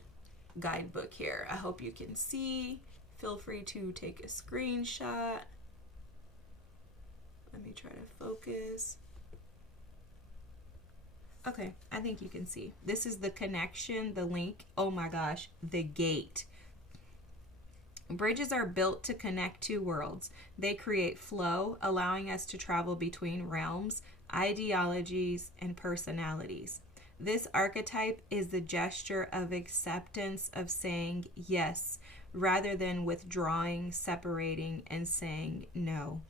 guidebook here. I hope you can see. Feel free to take a screenshot. Let me try to focus. Okay, I think you can see. This is the connection, the link. Oh my gosh, the gate. Bridges are built to connect two worlds. They create flow, allowing us to travel between realms, ideologies, and personalities. This archetype is the gesture of acceptance, of saying yes, rather than withdrawing, separating, and saying no.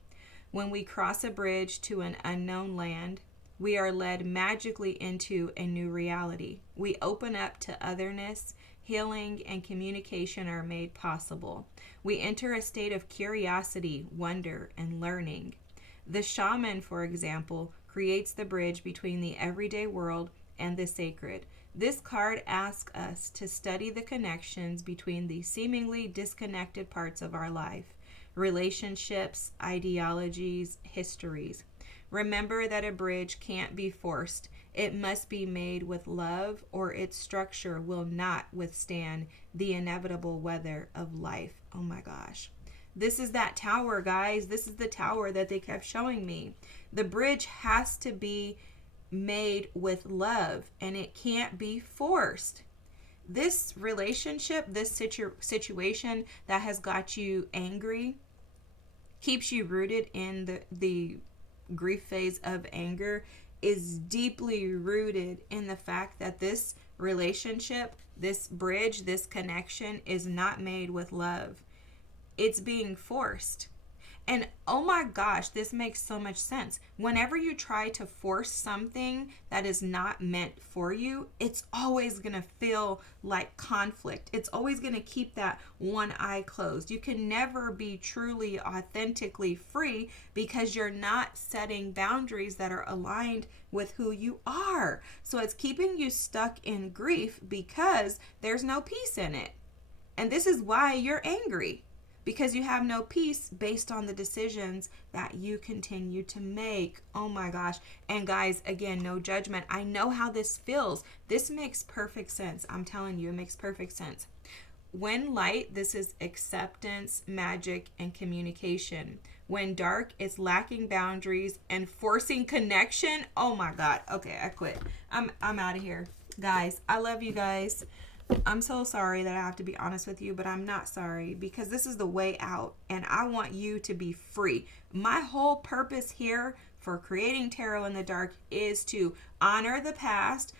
When we cross a bridge to an unknown land, we are led magically into a new reality. We open up to otherness, healing, and communication are made possible. We enter a state of curiosity, wonder, and learning. The shaman, for example, creates the bridge between the everyday world and the sacred. This card asks us to study the connections between the seemingly disconnected parts of our life. Relationships, ideologies, histories. Remember that a bridge can't be forced. It must be made with love, or its structure will not withstand the inevitable weather of life. Oh my gosh. This is that tower, guys. This is the tower that they kept showing me. The bridge has to be made with love, and it can't be forced. this relationship, this situation that has got you angry, keeps you rooted in the grief phase of anger, is deeply rooted in the fact that this relationship, this bridge, this connection is not made with love. It's being forced. And oh my gosh, this makes so much sense. Whenever you try to force something that is not meant for you, it's always going to feel like conflict. It's always going to keep that one eye closed. You can never be truly, authentically free because you're not setting boundaries that are aligned with who you are. So it's keeping you stuck in grief because there's no peace in it. And this is why you're angry. Because you have no peace based on the decisions that you continue to make. Oh my gosh. And guys, again, no judgment. I know how this feels. This makes perfect sense. I'm telling you, it makes perfect sense. When light, this is acceptance, magic, and communication. When dark, it's lacking boundaries and forcing connection. Oh my God. Okay, I quit. I'm out of here. Guys, I love you guys. I'm so sorry that I have to be honest with you, but I'm not sorry because this is the way out and I want you to be free. My whole purpose here for creating Tarot in the Dark is to honor the past.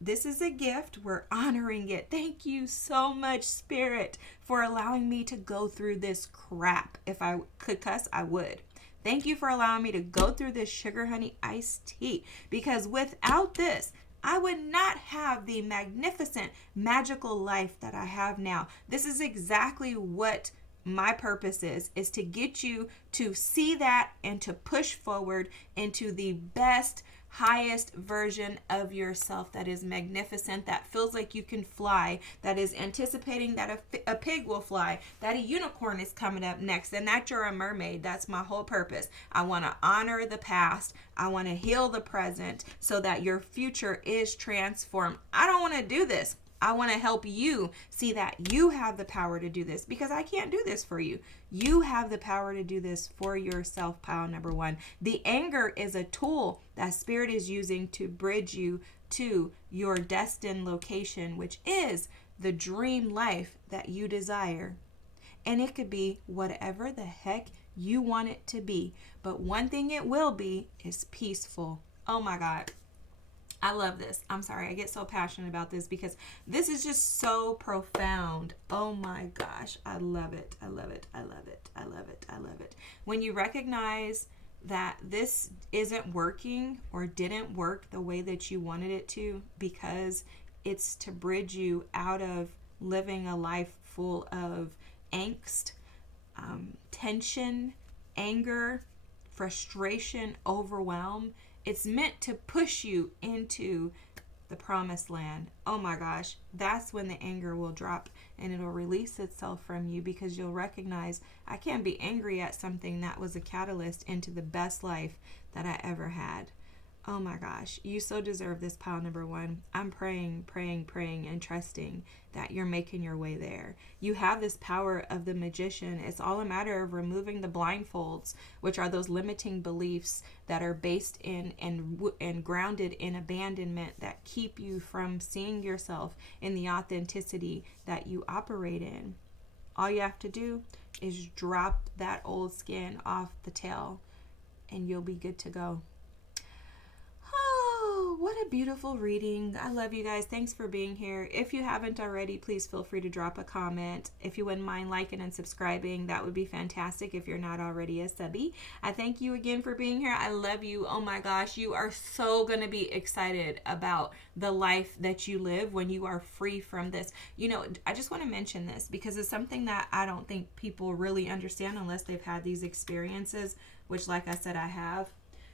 This is a gift. We're honoring it. Thank you so much, Spirit, for allowing me to go through this crap. If I could cuss, I would. Thank you for allowing me to go through this sugar honey iced tea because without this, I would not have the magnificent, magical life that I have now. This is exactly what my purpose is to get you to see that and to push forward into the best, highest version of yourself that is magnificent, that feels like you can fly, that is anticipating that a pig will fly, that a unicorn is coming up next, and that you're a mermaid. That's my whole purpose. I want to honor the past. I want to heal the present so that your future is transformed. I don't want to do this. I want to help you see that you have the power to do this because I can't do this for you. You have the power to do this for yourself, pile number one. The anger is a tool that Spirit is using to bridge you to your destined location, which is the dream life that you desire. And it could be whatever the heck you want it to be. But one thing it will be is peaceful. Oh my God. I love this. I'm sorry. I get so passionate about this because this is just so profound. Oh my gosh. I love it. I love it. I love it. I love it. I love it. When you recognize that this isn't working or didn't work the way that you wanted it to because it's to bridge you out of living a life full of angst, tension, anger, frustration, overwhelm. It's meant to push you into the promised land. Oh my gosh, that's when the anger will drop and it'll release itself from you because you'll recognize I can't be angry at something that was a catalyst into the best life that I ever had. Oh my gosh, you so deserve this, pile number one. I'm praying, and trusting that you're making your way there. You have this power of the magician. It's all a matter of removing the blindfolds, which are those limiting beliefs that are based in and grounded in abandonment that keep you from seeing yourself in the authenticity that you operate in. All you have to do is drop that old skin off the tail and you'll be good to go. What a beautiful reading. I love you guys. Thanks for being here. If you haven't already, please feel free to drop a comment. If you wouldn't mind liking and subscribing, that would be fantastic if you're not already a subby. I thank you again for being here. I love you. Oh my gosh, you are so going to be excited about the life that you live when you are free from this. You know, I just want to mention this because it's something that I don't think people really understand unless they've had these experiences, which like I said, I have.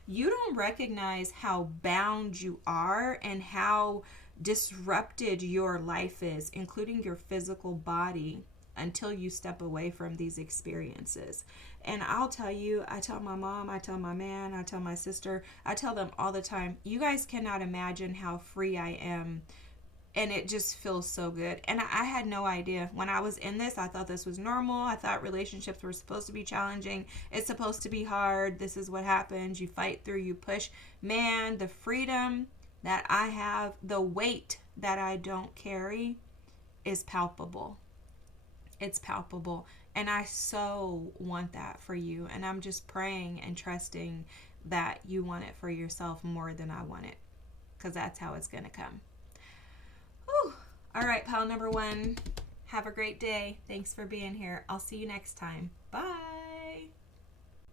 You don't recognize how bound you are and how disrupted your life is, including your physical body, until you step away from these experiences. And I'll tell you, I tell my mom, I tell my man, I tell my sister, I tell them all the time, you guys cannot imagine how free I am. And it just feels so good. And I had no idea. When I was in this, I thought this was normal. I thought relationships were supposed to be challenging. It's supposed to be hard. This is what happens. You fight through, you push. Man, the freedom that I have, the weight that I don't carry, is palpable. It's palpable. And I so want that for you. And I'm just praying and trusting that you want it for yourself more than I want it. Because that's how it's going to come. Whew. All right, pile number 1. Have a great day. Thanks for being here. I'll see you next time. Bye.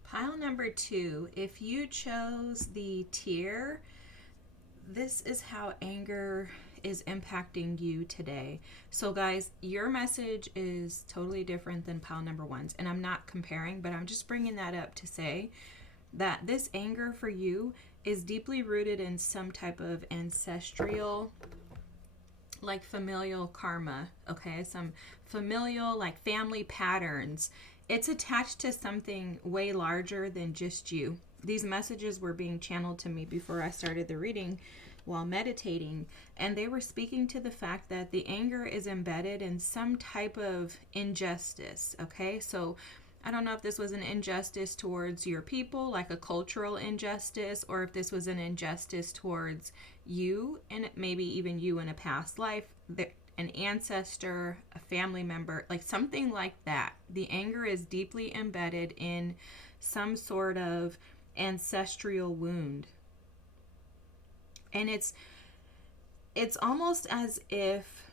Pile number 2. If you chose the tier, this is how anger is impacting you today. So guys, your message is totally different than pile number 1's. And I'm not comparing, but I'm just bringing that up to say that this anger for you is deeply rooted in some type of ancestral, like familial karma, okay? Some familial, like family patterns. It's attached to something way larger than just you. These messages were being channeled to me before I started the reading while meditating, and they were speaking to the fact that the anger is embedded in some type of injustice, okay? So I don't know if this was an injustice towards your people, like a cultural injustice, or if this was an injustice towards you, and maybe even you in a past life, an ancestor, a family member, like something like that. The anger is deeply embedded in some sort of ancestral wound. And it's almost as if,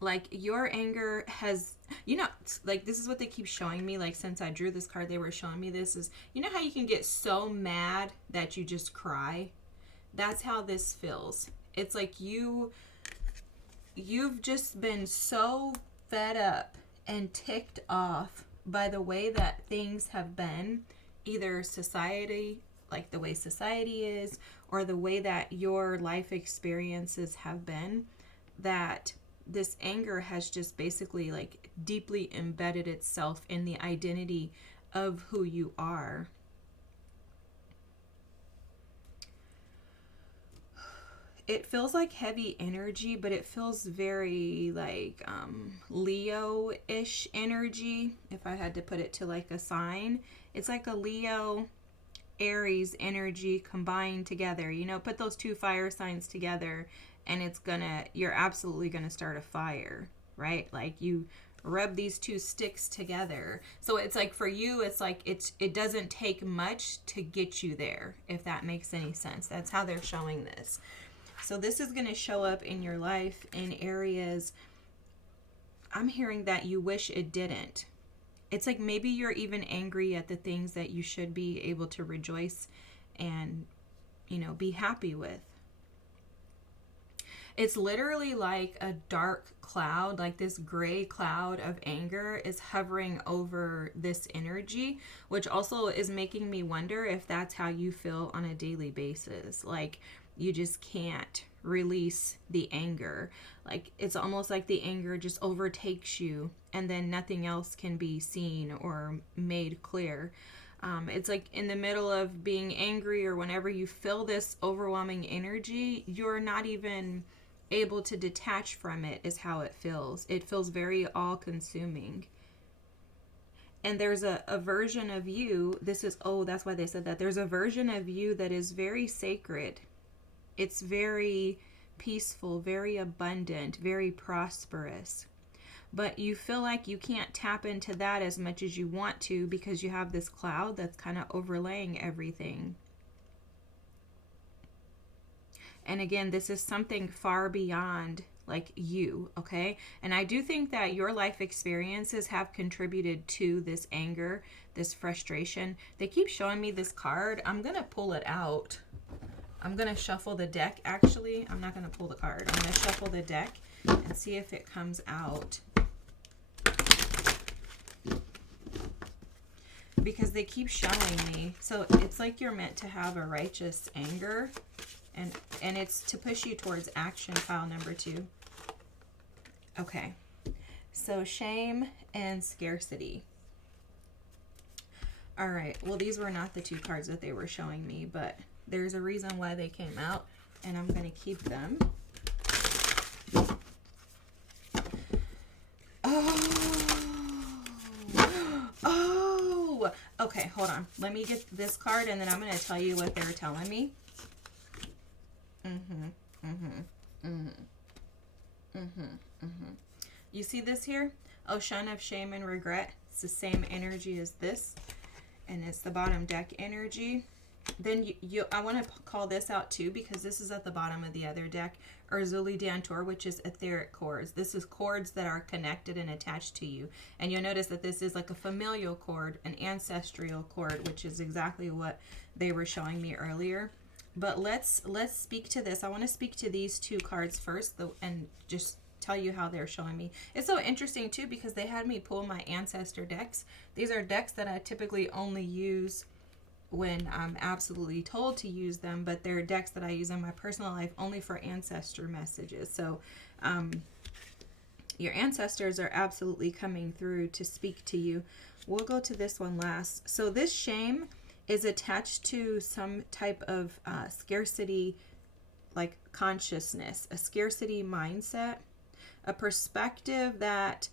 like, your anger has, you know, like, this is what they keep showing me. Like, since I drew this card, they were showing me this is, you know how you can get so mad that you just cry? That's how this feels. It's like you've just been so fed up and ticked off by the way that things have been, either society, like the way society is, or the way that your life experiences have been, that this anger has just basically like deeply embedded itself in the identity of who you are. It feels like heavy energy, but it feels very like Leo-ish energy, if I had to put it to like a sign. It's like a Leo Aries energy combined together. You know, put those 2 fire signs together and you're absolutely gonna start a fire, right? Like you rub these 2 sticks together. So it's like for you, it's like it doesn't take much to get you there, if that makes any sense. That's how they're showing this. So this is gonna show up in your life in areas, I'm hearing that you wish it didn't. It's like maybe you're even angry at the things that you should be able to rejoice and, you know, be happy with. It's literally like a dark cloud, like this gray cloud of anger is hovering over this energy, which also is making me wonder if that's how you feel on a daily basis. Like you just can't release the anger. Like it's almost like the anger just overtakes you and then nothing else can be seen or made clear. It's like in the middle of being angry or whenever you feel this overwhelming energy, you're not even able to detach from it, is how it feels. It feels very all-consuming. And there's a version of you, that's why they said that. There's a version of you that is very sacred. It's very peaceful, very abundant, very prosperous. But you feel like you can't tap into that as much as you want to because you have this cloud that's kind of overlaying everything. And again, this is something far beyond like you, okay? And I do think that your life experiences have contributed to this anger, this frustration. They keep showing me this card. I'm going to pull it out. I'm going to shuffle the deck, actually. I'm not going to pull the card. I'm going to shuffle the deck and see if it comes out. Because they keep showing me. So it's like you're meant to have a righteous anger. And it's to push you towards action, pile number 2. Okay. So shame and scarcity. All right. Well, these were not the 2 cards that they were showing me, but there's a reason why they came out, and I'm going to keep them. Oh, okay, hold on. Let me get this card, and then I'm going to tell you what they're telling me. You see this here? Ocean of shame and regret. It's the same energy as this, and it's the bottom deck energy. Then I want to call this out too, because this is at the bottom of the other deck, Urzuli Dantor, which is etheric cords. This is cords that are connected and attached to you. And you'll notice that this is like a familial cord, an ancestral cord, which is exactly what they were showing me earlier. But let's speak to this. I want to speak to these two cards first, and just tell you how they're showing me. It's so interesting too, because they had me pull my ancestor decks. These are decks that I typically only use when I'm absolutely told to use them, but they're decks that I use in my personal life only for ancestor messages. So your ancestors are absolutely coming through to speak to you. We'll go to this one last. So this shame is attached to some type of scarcity, like consciousness, a scarcity mindset, a perspective that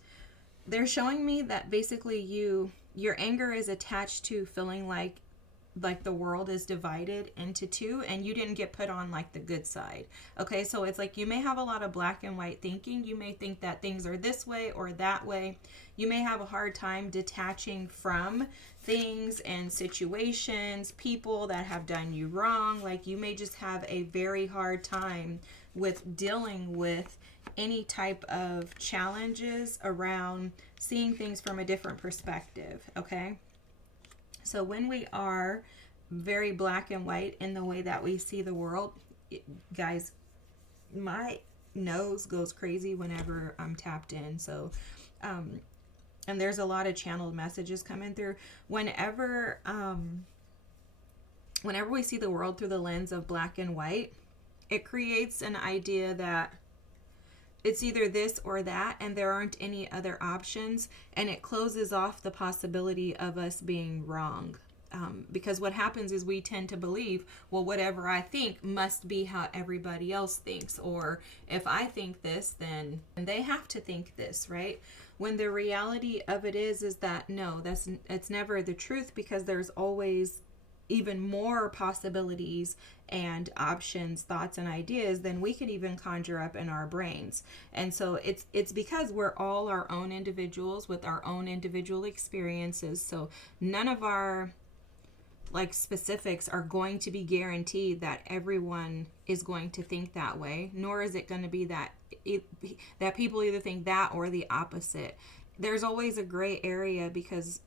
they're showing me that basically your anger is attached to feeling like the world is divided into two, and you didn't get put on like the good side. Okay, so it's like you may have a lot of black and white thinking. You may think that things are this way or that way. You may have a hard time detaching from things and situations, people that have done you wrong. Like you may just have a very hard time with dealing with any type of challenges around seeing things from a different perspective. Okay, so when we are very black and white in the way that we see the world, guys, my nose goes crazy whenever I'm tapped in. So, and there's a lot of channeled messages coming through. Whenever we see the world through the lens of black and white, it creates an idea that it's either this or that, and there aren't any other options, and it closes off the possibility of us being wrong. Because what happens is we tend to believe, well, whatever I think must be how everybody else thinks, or if I think this, then they have to think this, right? When the reality of it is that no, it's never the truth, because there's always even more possibilities and options, thoughts, and ideas than we could even conjure up in our brains. And so it's because we're all our own individuals with our own individual experiences. So none of our like specifics are going to be guaranteed that everyone is going to think that way, nor is it going to be that that people either think that or the opposite. There's always a gray area, because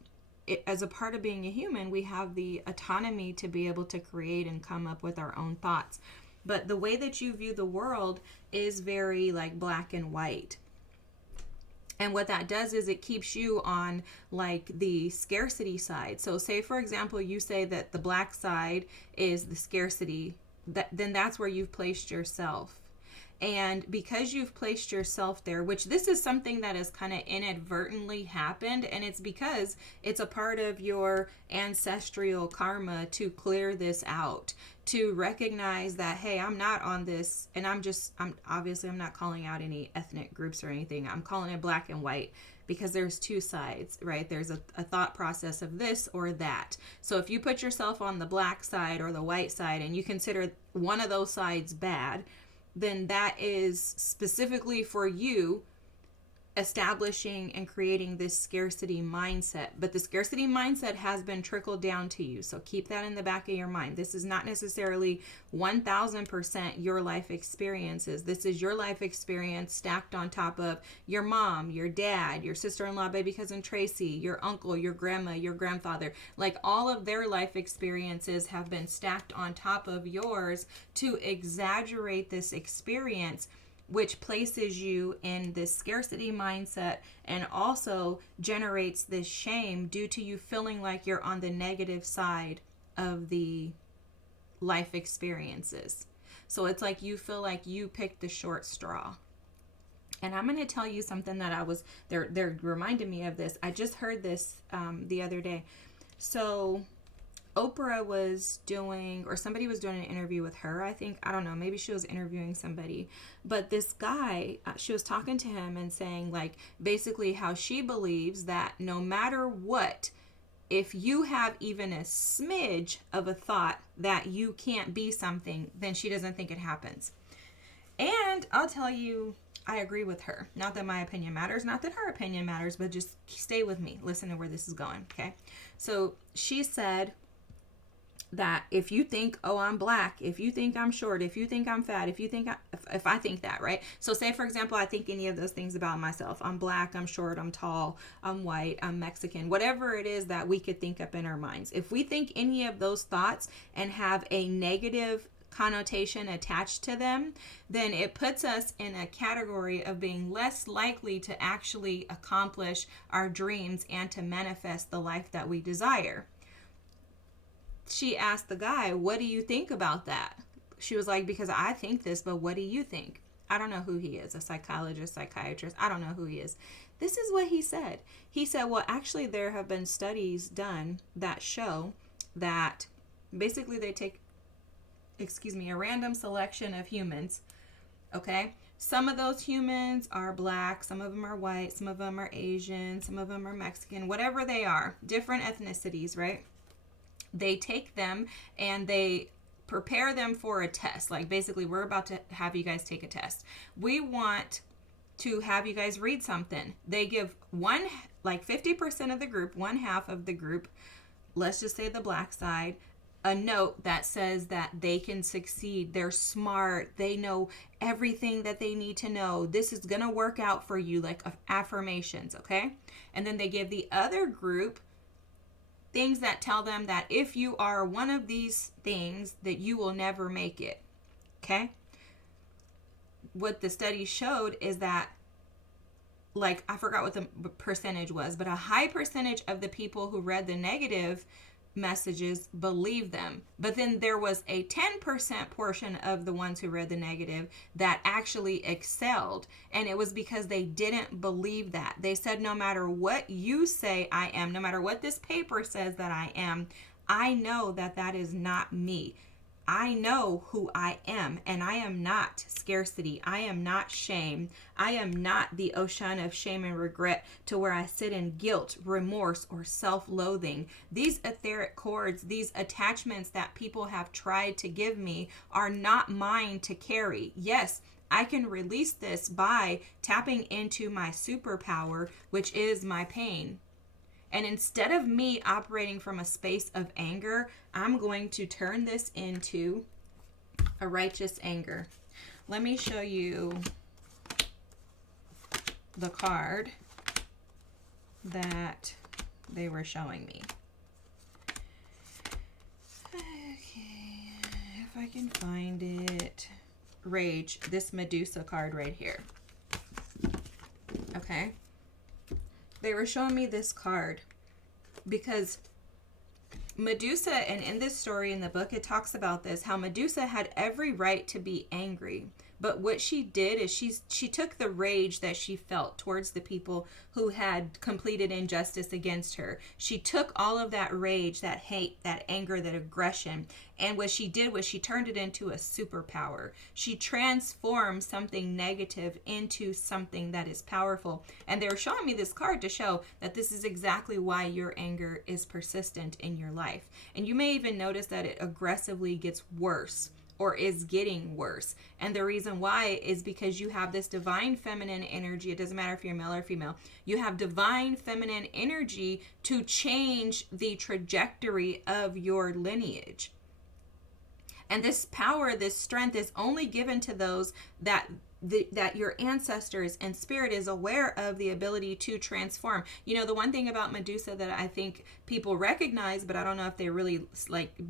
as a part of being a human, we have the autonomy to be able to create and come up with our own thoughts. But the way that you view the world is very like black and white. And what that does is it keeps you on like the scarcity side. So say, for example, you say that the black side is the scarcity, then that's where you've placed yourself. And because you've placed yourself there, which this is something that has kind of inadvertently happened, and it's because it's a part of your ancestral karma to clear this out, to recognize that, hey, I'm not on this, and I'm not calling out any ethnic groups or anything. I'm calling it black and white, because there's two sides, right? There's a thought process of this or that. So if you put yourself on the black side or the white side, and you consider one of those sides bad, then that is specifically for you establishing and creating this scarcity mindset. But the scarcity mindset has been trickled down to you. So keep that in the back of your mind. This is not necessarily 1000% your life experiences. This is your life experience stacked on top of your mom, your dad, your sister-in-law, baby cousin Tracy, your uncle, your grandma, your grandfather. Like all of their life experiences have been stacked on top of yours to exaggerate this experience, which places you in this scarcity mindset and also generates this shame due to you feeling like you're on the negative side of the life experiences. So it's like you feel like you picked the short straw. And I'm going to tell you something that they're reminding me of this. I just heard this the other day. So Oprah was doing, or somebody was doing an interview with her, I think. I don't know, maybe she was interviewing somebody. But this guy, she was talking to him and saying, like, basically how she believes that no matter what, if you have even a smidge of a thought that you can't be something, then she doesn't think it happens. And I'll tell you, I agree with her. Not that my opinion matters, not that her opinion matters, but just stay with me. Listen to where this is going, okay? So she said that if you think, oh, I'm black, if you think I'm short, if you think I'm fat, if I think that, right? So say, for example, I think any of those things about myself. I'm black, I'm short, I'm tall, I'm white, I'm Mexican, whatever it is that we could think up in our minds. If we think any of those thoughts and have a negative connotation attached to them, then it puts us in a category of being less likely to actually accomplish our dreams and to manifest the life that we desire. She asked the guy, what do you think about that? She was like, because I think this, but what do you think? I don't know who he is, a psychologist, psychiatrist. I don't know who he is. This is what he said. He said, well, actually, there have been studies done that show that basically they take, a random selection of humans, okay? Some of those humans are black, some of them are white, some of them are Asian, some of them are Mexican, whatever they are, different ethnicities, right? They take them and they prepare them for a test. Like basically, we're about to have you guys take a test. We want to have you guys read something. They give 50% of the group, one half of the group, let's just say the black side, a note that says that they can succeed. They're smart. They know everything that they need to know. This is going to work out for you, like affirmations, okay? And then they give the other group things that tell them that if you are one of these things, that you will never make it, okay? What the study showed is that, like, I forgot what the percentage was, but a high percentage of the people who read the negative messages believed them. But then there was a 10% portion of the ones who read the negative that actually excelled. And it was because they didn't believe that. They said, no matter what you say I am, no matter what this paper says that I am, I know that that is not me. I know who I am, and I am not scarcity. I am not shame. I am not the ocean of shame and regret to where I sit in guilt, remorse, or self-loathing. These etheric cords, these attachments that people have tried to give me are not mine to carry. Yes, I can release this by tapping into my superpower, which is my pain. And instead of me operating from a space of anger, I'm going to turn this into a righteous anger. Let me show you the card that they were showing me. Okay, if I can find it. Rage, this Medusa card right here. Okay. They were showing me this card because Medusa, and in this story in the book, it talks about this, how Medusa had every right to be angry. But what she did is she took the rage that she felt towards the people who had completed injustice against her. She took all of that rage, that hate, that anger, that aggression, and what she did was she turned it into a superpower. She transformed something negative into something that is powerful. And they were showing me this card to show that this is exactly why your anger is persistent in your life. And you may even notice that it aggressively gets worse, or is getting worse. And the reason why is because you have this divine feminine energy. It doesn't matter if you're male or female. You have divine feminine energy to change the trajectory of your lineage. And this power, this strength is only given to those that your ancestors and spirit is aware of the ability to transform. You know, the one thing about Medusa that I think people recognize, but I don't know if they really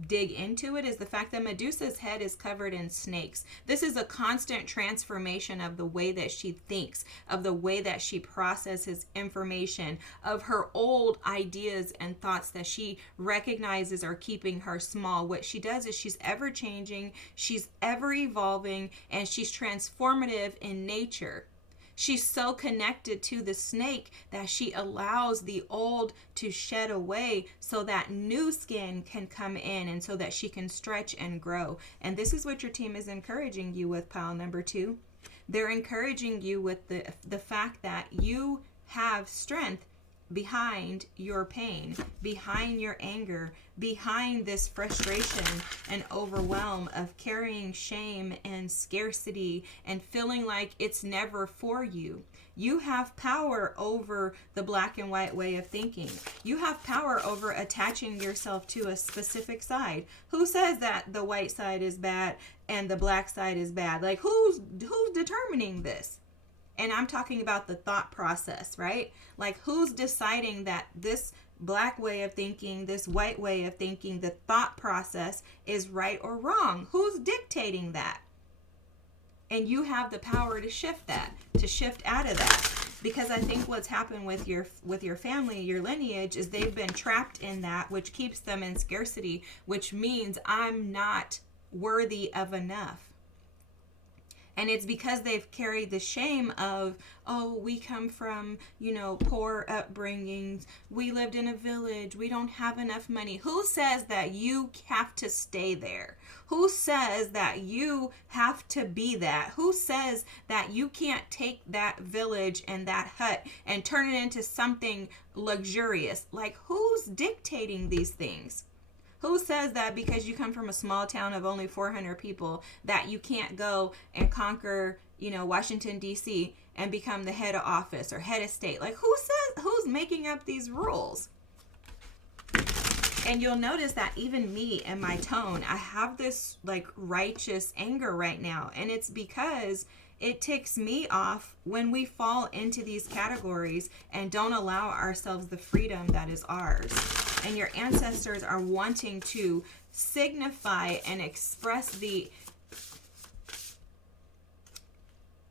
dig into it, is the fact that Medusa's head is covered in snakes. This is a constant transformation of the way that she thinks, of the way that she processes information, of her old ideas and thoughts that she recognizes are keeping her small. What she does is she's ever changing, she's ever evolving, and she's transformative in nature. She's so connected to the snake that she allows the old to shed away so that new skin can come in, and so that she can stretch and grow. And this is what your team is encouraging you with, pile number 2. They're encouraging you with the fact that you have strength behind your pain, behind your anger, behind this frustration and overwhelm of carrying shame and scarcity and feeling like it's never for you. You have power over the black and white way of thinking. You have power over attaching yourself to a specific side. Who says that the white side is bad and the black side is bad? Like, who's determining this? And I'm talking about the thought process, right? Like, who's deciding that this black way of thinking, this white way of thinking, the thought process is right or wrong? Who's dictating that? And you have the power to shift that, to shift out of that. Because I think what's happened with your family, your lineage, is they've been trapped in that, which keeps them in scarcity, which means I'm not worthy of enough. And it's because they've carried the shame of, oh, we come from, poor upbringings. We lived in a village. We don't have enough money. Who says that you have to stay there? Who says that you have to be that? Who says that you can't take that village and that hut and turn it into something luxurious? Like, who's dictating these things? Who says that because you come from a small town of only 400 people that you can't go and conquer, Washington, D.C. and become the head of office or head of state? Like, who's making up these rules? And you'll notice that even me and my tone, I have this like righteous anger right now. And it's because it ticks me off when we fall into these categories and don't allow ourselves the freedom that is ours. And your ancestors are wanting to signify and express they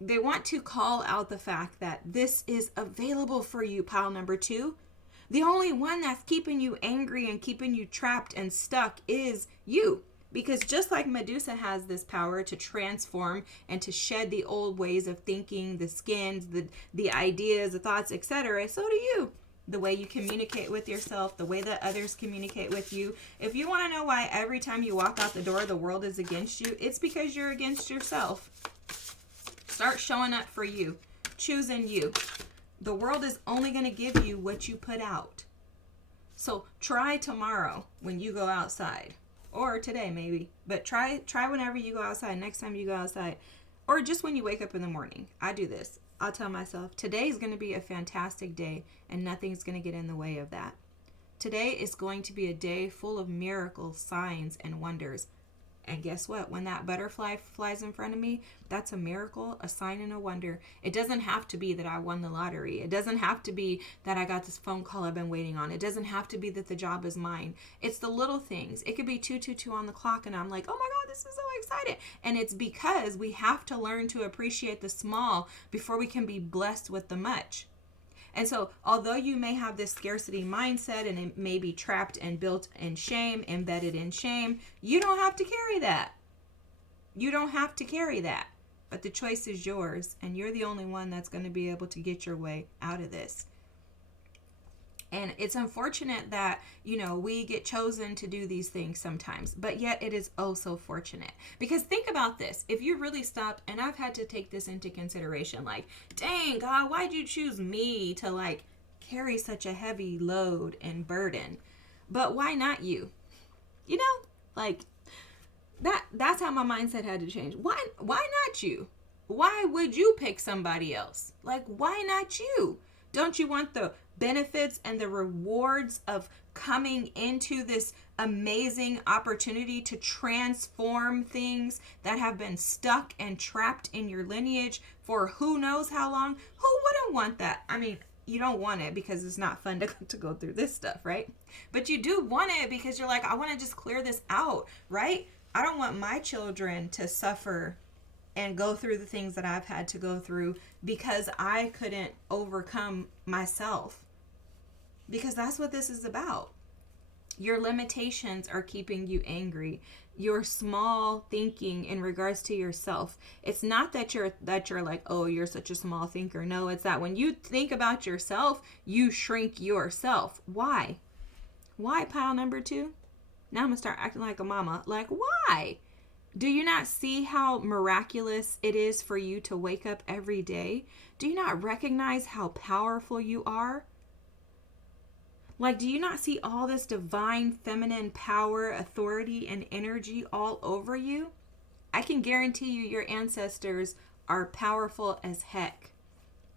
want to call out the fact that this is available for you, pile number 2. The only one that's keeping you angry and keeping you trapped and stuck is you. Because just like Medusa has this power to transform and to shed the old ways of thinking, the skins, the ideas, the thoughts, etc., so do you. The way you communicate with yourself, the way that others communicate with you. If you want to know why every time you walk out the door, the world is against you, it's because you're against yourself. Start showing up for you, choosing you. The world is only going to give you what you put out. So try tomorrow when you go outside, or today maybe, but try whenever you go outside, next time you go outside, or just when you wake up in the morning. I do this. I'll tell myself, today is going to be a fantastic day and nothing's going to get in the way of that. Today is going to be a day full of miracles, signs, and wonders. And guess what? When that butterfly flies in front of me, that's a miracle, a sign, and a wonder. It doesn't have to be that I won the lottery. It doesn't have to be that I got this phone call I've been waiting on. It doesn't have to be that the job is mine. It's the little things. It could be 222 on the clock and I'm like, oh my God, this is so exciting. And it's because we have to learn to appreciate the small before we can be blessed with the much. And so, although you may have this scarcity mindset and it may be trapped and built in shame, embedded in shame, you don't have to carry that. You don't have to carry that. But the choice is yours, and you're the only one that's going to be able to get your way out of this. And it's unfortunate that, we get chosen to do these things sometimes, but yet it is oh so fortunate. Because think about this. If you really stopped, and I've had to take this into consideration, like, dang, God, why'd you choose me to carry such a heavy load and burden? But why not you? That's how my mindset had to change. Why not you? Why would you pick somebody else? Why not you? Don't you want the benefits and the rewards of coming into this amazing opportunity to transform things that have been stuck and trapped in your lineage for who knows how long? Who wouldn't want that? I mean, you don't want it because it's not fun to go through this stuff, right? But you do want it because you're like, I want to just clear this out, right? I don't want my children to suffer and go through the things that I've had to go through because I couldn't overcome myself. Because that's what this is about. Your limitations are keeping you angry. Your small thinking in regards to yourself. It's not that you're like, oh, you're such a small thinker. No, it's that when you think about yourself, you shrink yourself. Why? Why, pile number 2? Now I'm going to start acting like a mama. Why? Do you not see how miraculous it is for you to wake up every day? Do you not recognize how powerful you are? Like, do you not see all this divine feminine power, authority, and energy all over you? I can guarantee you your ancestors are powerful as heck.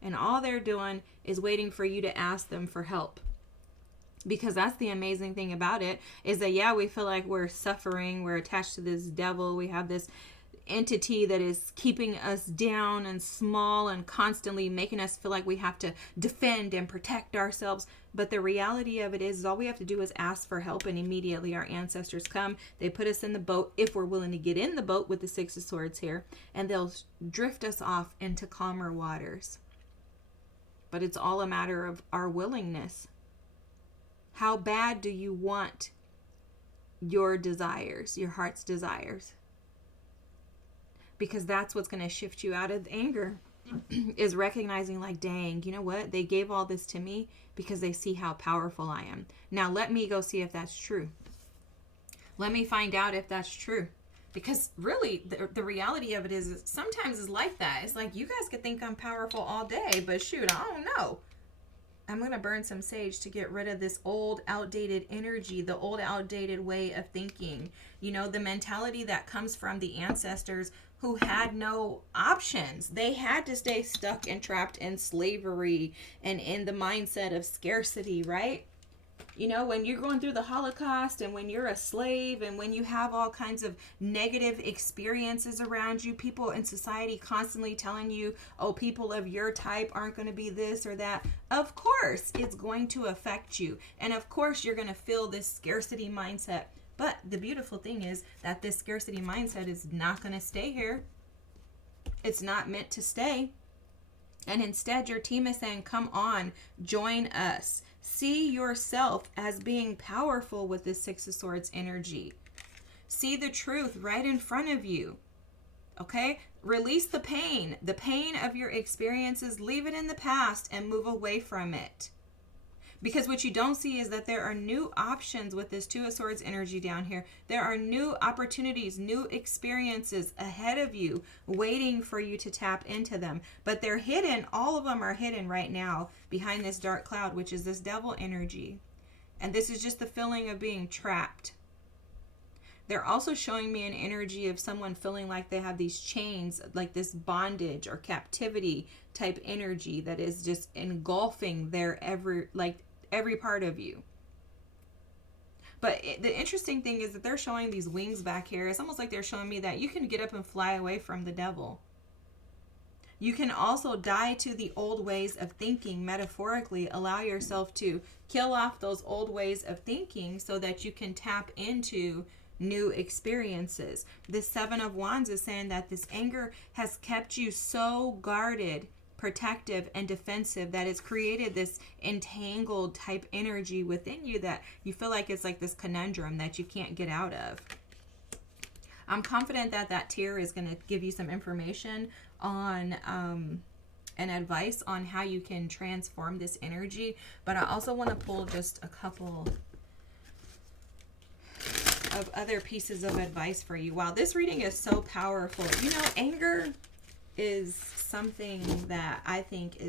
And all they're doing is waiting for you to ask them for help. Because that's the amazing thing about it, is that, yeah, we feel like we're suffering, we're attached to this devil, we have this entity that is keeping us down and small and constantly making us feel like we have to defend and protect ourselves. But the reality of it is all we have to do is ask for help, and immediately our ancestors come. They put us in the boat, if we're willing to get in the boat with the Six of Swords here, and they'll drift us off into calmer waters. But it's all a matter of our willingness. How bad do you want your desires, your heart's desires? Because that's what's going to shift you out of anger, is recognizing, like, dang, you know what? They gave all this to me because they see how powerful I am. Now let me go see if that's true. Let me find out if that's true. Because really, the reality of it is sometimes it's like that. It's like, you guys could think I'm powerful all day, but shoot, I don't know. I'm going to burn some sage to get rid of this old, outdated energy, the old, outdated way of thinking. You know, the mentality that comes from the ancestors who had no options. They had to stay stuck and trapped in slavery and in the mindset of scarcity, right? You know, when you're going through the Holocaust and when you're a slave and when you have all kinds of negative experiences around you, people in society constantly telling you, oh, people of your type aren't going to be this or that. Of course, it's going to affect you. And of course, you're going to feel this scarcity mindset. But the beautiful thing is that this scarcity mindset is not going to stay here. It's not meant to stay. And instead, your team is saying, come on, join us. See yourself as being powerful with this Six of Swords energy. See the truth right in front of you. Okay? Release the pain of your experiences. Leave it in the past and move away from it. Because what you don't see is that there are new options with this Two of Swords energy down here. There are new opportunities, new experiences ahead of you, waiting for you to tap into them. But they're hidden. All of them are hidden right now behind this dark cloud, which is this devil energy. And this is just the feeling of being trapped. They're also showing me an energy of someone feeling like they have these chains, like this bondage or captivity type energy that is just engulfing their every part of you. But the interesting thing is that they're showing these wings back here. It's almost like they're showing me that you can get up and fly away from the devil. You can also die to the old ways of thinking, metaphorically. Allow yourself to kill off those old ways of thinking so that you can tap into new experiences. The Seven of Wands is saying that this anger has kept you so guarded, protective, and defensive that it's created this entangled type energy within you that you feel like it's like this conundrum that you can't get out of. I'm confident that that tier is going to give you some information on and advice on how you can transform this energy. But I also want to pull just a couple of other pieces of advice for you. Wow, this reading is so powerful. You know, anger is something that I think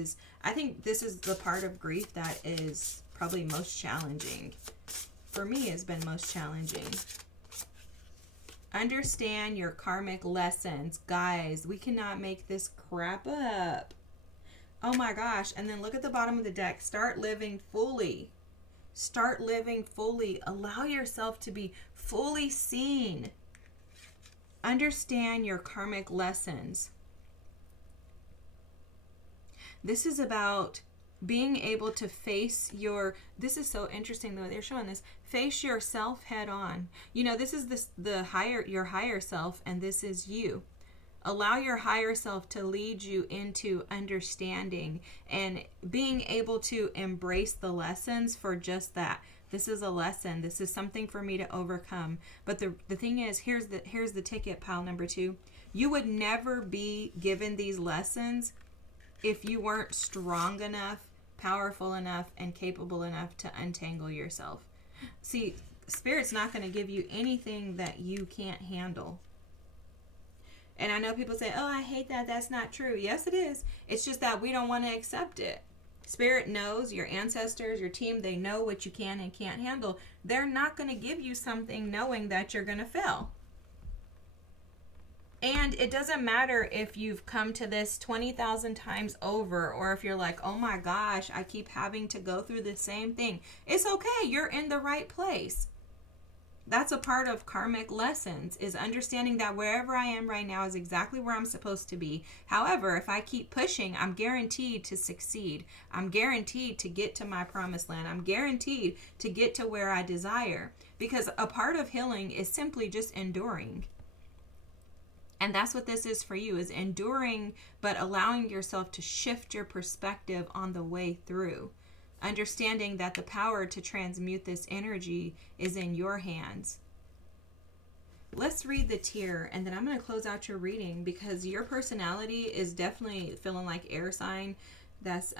this is the part of grief that is probably most challenging. For me, it's been most challenging. Understand your karmic lessons. Guys, we cannot make this crap up. Oh my gosh. And then look at the bottom of the deck. Start living fully. Start living fully. Allow yourself to be fully seen. Understand your karmic lessons. This is about being able to face this is so interesting though, they're showing this, face yourself head on. You know, this is your higher self, and this is you. Allow your higher self to lead you into understanding and being able to embrace the lessons for just that. This is a lesson. This is something for me to overcome. But the thing is, here's the ticket, pile number 2. You would never be given these lessons if you weren't strong enough, powerful enough, and capable enough to untangle yourself. See, Spirit's not going to give you anything that you can't handle. And I know people say, oh, I hate that. That's not true. Yes, it is. It's just that we don't want to accept it. Spirit knows, your ancestors, your team, they know what you can and can't handle. They're not going to give you something knowing that you're going to fail. And it doesn't matter if you've come to this 20,000 times over, or if you're like, oh my gosh, I keep having to go through the same thing. It's okay. You're in the right place. That's a part of karmic lessons, is understanding that wherever I am right now is exactly where I'm supposed to be. However, if I keep pushing, I'm guaranteed to succeed. I'm guaranteed to get to my promised land. I'm guaranteed to get to where I desire. Because a part of healing is simply just enduring. And that's what this is for you, is enduring, but allowing yourself to shift your perspective on the way through. Understanding that the power to transmute this energy is in your hands. Let's read the tier, and then I'm going to close out your reading, because your personality is definitely feeling like air sign. That's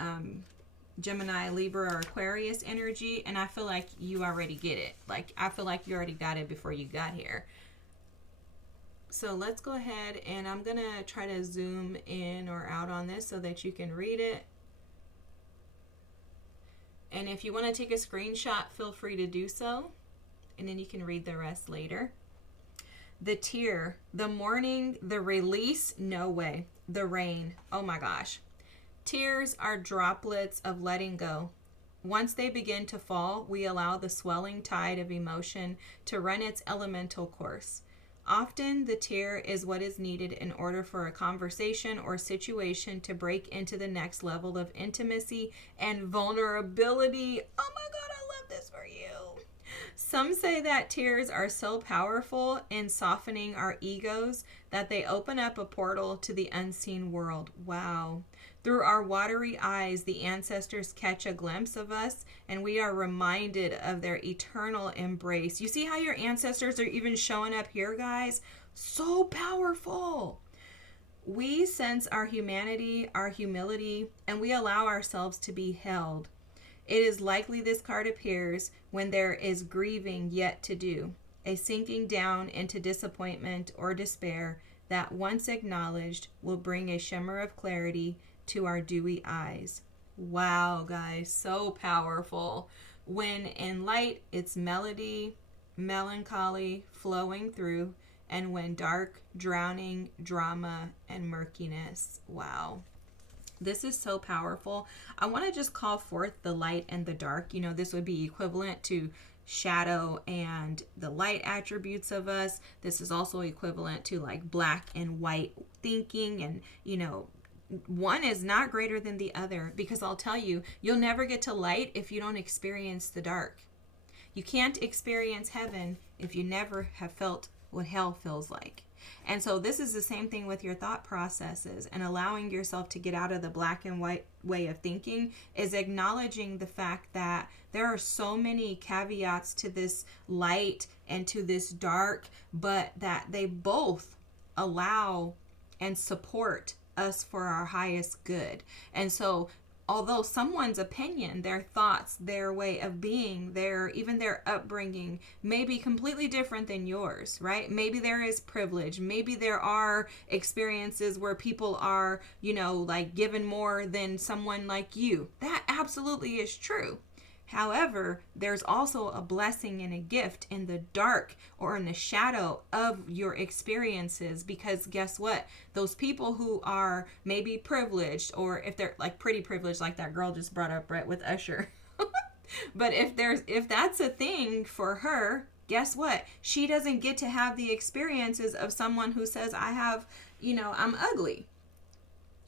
Gemini, Libra, or Aquarius energy, and I feel like you already get it. Like, I feel like you already got it before you got here. So let's go ahead, and I'm going to try to zoom in or out on this so that you can read it. And if you want to take a screenshot, feel free to do so. And then you can read the rest later. The tier, the morning, the release, no way. The rain, oh my gosh. Tears are droplets of letting go. Once they begin to fall, we allow the swelling tide of emotion to run its elemental course. Often, the tear is what is needed in order for a conversation or situation to break into the next level of intimacy and vulnerability. Oh my God, I love this for you. Some say that tears are so powerful in softening our egos that they open up a portal to the unseen world. Wow. Through our watery eyes, the ancestors catch a glimpse of us, and we are reminded of their eternal embrace. You see how your ancestors are even showing up here, guys? So powerful. We sense our humanity, our humility, and we allow ourselves to be held. It is likely this card appears when there is grieving yet to do, a sinking down into disappointment or despair that, once acknowledged, will bring a shimmer of clarity to our dewy eyes. Wow, guys, so powerful. When in light, it's melody, melancholy flowing through, and when dark, drowning, drama, and murkiness. Wow. This is so powerful. I want to just call forth the light and the dark. You know, this would be equivalent to shadow and the light attributes of us. This is also equivalent to like black and white thinking, and, you know, one is not greater than the other, because I'll tell you, you'll never get to light if you don't experience the dark. You can't experience heaven if you never have felt what hell feels like. And so this is the same thing with your thought processes, and allowing yourself to get out of the black and white way of thinking is acknowledging the fact that there are so many caveats to this light and to this dark, but that they both allow and support us for our highest good. And so although someone's opinion, their thoughts, their way of being, even their upbringing may be completely different than yours, right? Maybe there is privilege. Maybe there are experiences where people are, you know, like given more than someone like you. That absolutely is true. However, there's also a blessing and a gift in the dark or in the shadow of your experiences, because guess what? Those people who are maybe privileged, or if they're like pretty privileged, like that girl just brought up, right, with Usher. But if that's a thing for her, guess what? She doesn't get to have the experiences of someone who says, I'm ugly.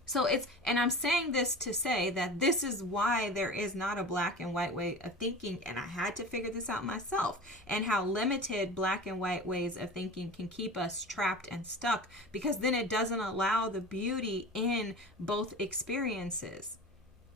So and I'm saying this to say that this is why there is not a black and white way of thinking, and I had to figure this out myself, and how limited black and white ways of thinking can keep us trapped and stuck, because then it doesn't allow the beauty in both experiences.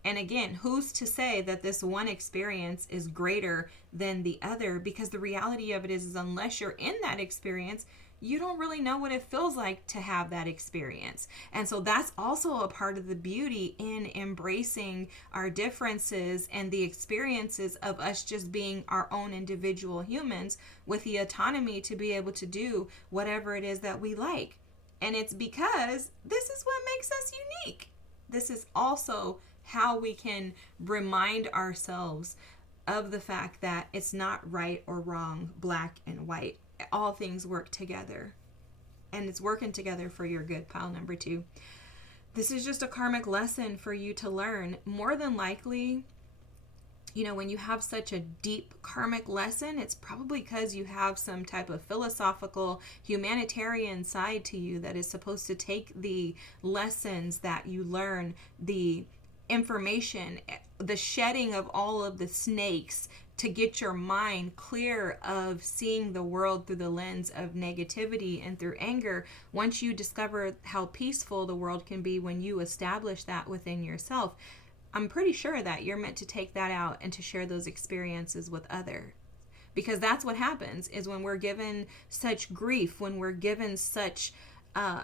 And again, who's to say that this one experience is greater than the other? Because the reality of it is unless you're in that experience, you don't really know what it feels like to have that experience. And so that's also a part of the beauty in embracing our differences and the experiences of us just being our own individual humans with the autonomy to be able to do whatever it is that we like. And it's because this is what makes us unique. This is also how we can remind ourselves of the fact that it's not right or wrong, black and white. All things work together, and it's working together for your good, pile number 2. This is just a karmic lesson for you to learn. More than likely, you know, when you have such a deep karmic lesson, it's probably because you have some type of philosophical, humanitarian side to you that is supposed to take the lessons that you learn, the information, the shedding of all of the snakes, to get your mind clear of seeing the world through the lens of negativity and through anger. Once you discover how peaceful the world can be when you establish that within yourself, I'm pretty sure that you're meant to take that out and to share those experiences with others. Because that's what happens, is when we're given such grief, when we're given such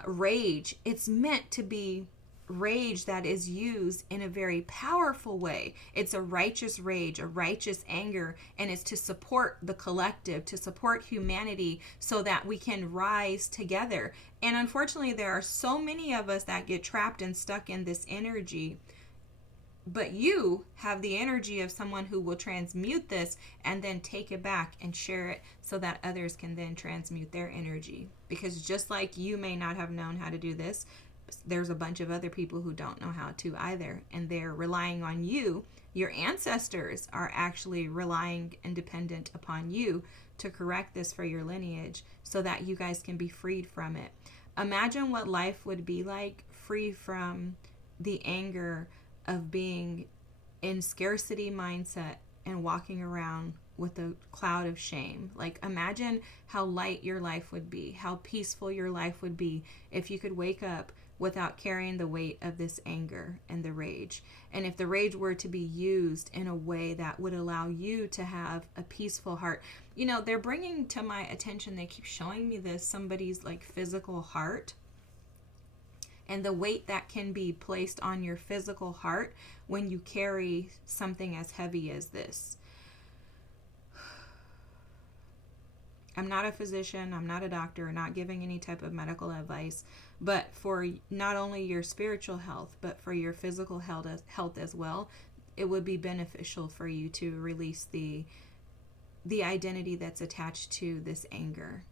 rage, it's meant to be rage that is used in a very powerful way. It's a righteous rage, a righteous anger, and it's to support the collective, to support humanity so that we can rise together. And unfortunately, there are so many of us that get trapped and stuck in this energy. But you have the energy of someone who will transmute this and then take it back and share it so that others can then transmute their energy. Because just like you may not have known how to do this, there's a bunch of other people who don't know how to either. And they're relying on you. Your ancestors are actually relying and dependent upon you to correct this for your lineage so that you guys can be freed from it. Imagine what life would be like free from the anger of being in scarcity mindset and walking around with a cloud of shame. Like, imagine how light your life would be, how peaceful your life would be if you could wake up without carrying the weight of this anger and the rage. And if the rage were to be used in a way that would allow you to have a peaceful heart. You know, they're bringing to my attention, they keep showing me this, somebody's like physical heart, and the weight that can be placed on your physical heart when you carry something as heavy as this. I'm not a physician, I'm not a doctor, not giving any type of medical advice, but for not only your spiritual health, but for your physical health as well, it would be beneficial for you to release the identity that's attached to this anger.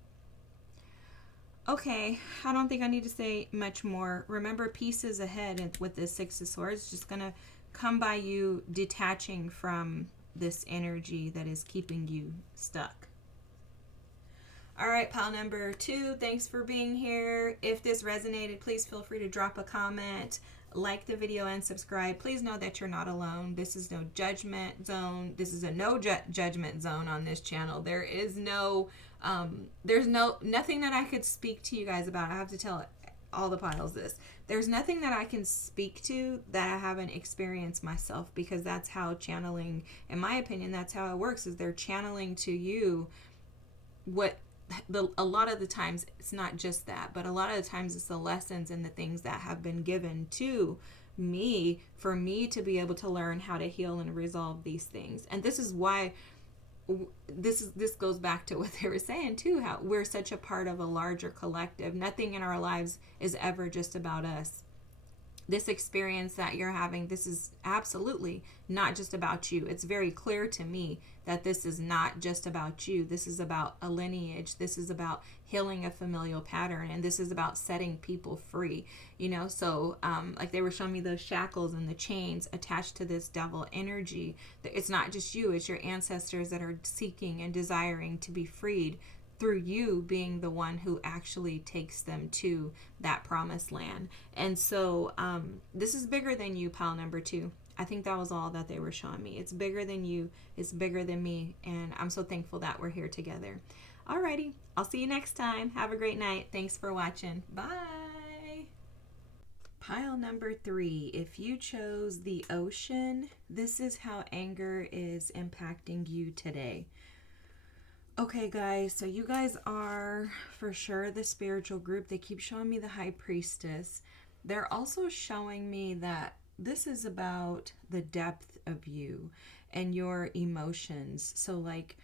Okay, I don't think I need to say much more. Remember, peace is ahead with this Six of Swords. Just going to come by you detaching from this energy that is keeping you stuck. All right, pile number 2, thanks for being here. If this resonated, please feel free to drop a comment, like the video, and subscribe. Please know that you're not alone. This is no judgment zone. This is a no judgment zone on this channel. There is no... there's nothing that I could speak to you guys about. I have to tell all the piles this. There's nothing that I can speak to that I haven't experienced myself, because that's how channeling, in my opinion, that's how it works, is they're channeling to you what a lot of the times it's not just that, but a lot of the times it's the lessons and the things that have been given to me for me to be able to learn how to heal and resolve these things. And this is why this goes back to what they were saying too, how we're such a part of a larger collective. Nothing in our lives is ever just about us. This experience that you're having, this is absolutely not just about you. It's very clear to me that this is not just about you. This is about a lineage. This is about healing a familial pattern, and this is about setting people free. You know, so like they were showing me those shackles and the chains attached to this devil energy. It's not just you, it's your ancestors that are seeking and desiring to be freed through you being the one who actually takes them to that promised land. And so this is bigger than you, pile number 2. I think that was all that they were showing me. It's bigger than you. It's bigger than me. And I'm so thankful that we're here together. Alrighty. I'll see you next time. Have a great night. Thanks for watching. Bye. Pile number 3. If you chose the ocean, this is how anger is impacting you today. Okay, guys, so you guys are for sure the spiritual group. They keep showing me the High Priestess. They're also showing me that this is about the depth of you and your emotions. So like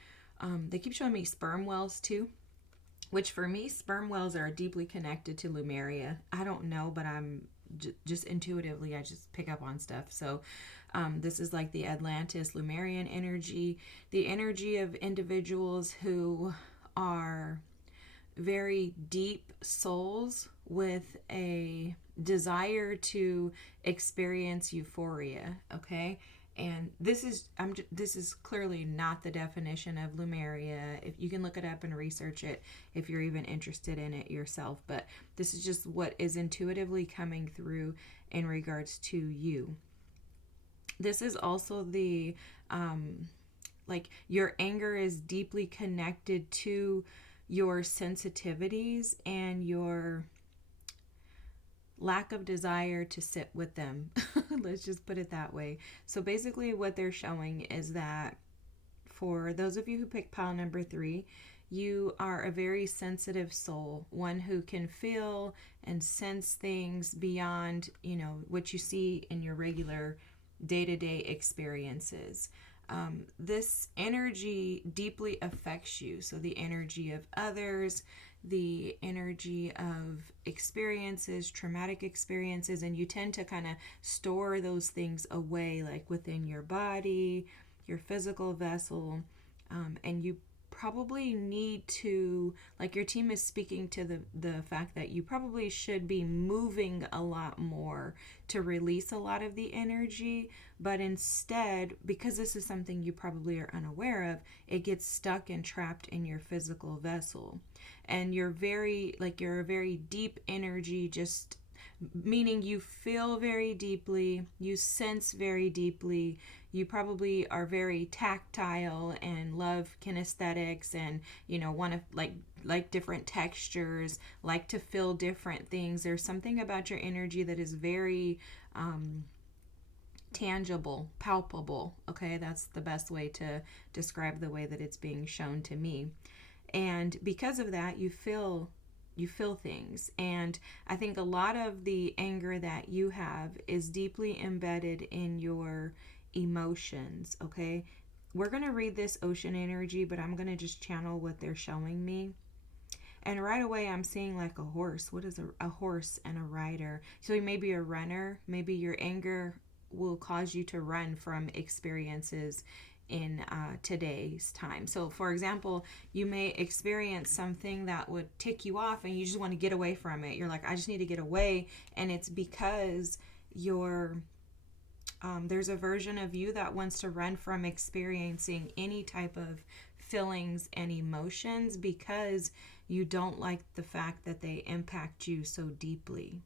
they keep showing me sperm wells too, which for me, sperm wells are deeply connected to Lemuria. I don't know, but I'm just intuitively, I just pick up on stuff. So this is like the Atlantis Lemurian energy, the energy of individuals who are very deep souls with a desire to experience euphoria, okay? And this is clearly not the definition of Lemuria. If you can look it up and research it if you're even interested in it yourself, but this is just what is intuitively coming through in regards to you. This is also the like your anger is deeply connected to your sensitivities and your lack of desire to sit with them. Let's just put it that way. So basically what they're showing is that for those of you who pick pile number 3, you are a very sensitive soul, one who can feel and sense things beyond, what you see in your regular day-to-day experiences. This energy deeply affects you. So the energy of others, the energy of experiences, traumatic experiences, and you tend to kind of store those things away, like within your body, your physical vessel, and you probably need to, like your team is speaking to the fact that you probably should be moving a lot more to release a lot of the energy, but instead, because this is something you probably are unaware of, it gets stuck and trapped in your physical vessel. And you're a very deep energy, just meaning you feel very deeply, you sense very deeply, you probably are very tactile and love kinesthetics and want to like different textures, like to feel different things. There's something about your energy that is very tangible, palpable. Okay, that's the best way to describe the way that it's being shown to me. And because of that, you feel things. And I think a lot of the anger that you have is deeply embedded in your emotions, okay? We're going to read this ocean energy, but I'm going to just channel what they're showing me. And right away, I'm seeing like a horse. What is a horse and a rider? So you may be a runner. Maybe your anger will cause you to run from experiences in today's time. So for example, you may experience something that would tick you off and you just want to get away from it. You're like, I just need to get away. And it's because there's a version of you that wants to run from experiencing any type of feelings and emotions because you don't like the fact that they impact you so deeply.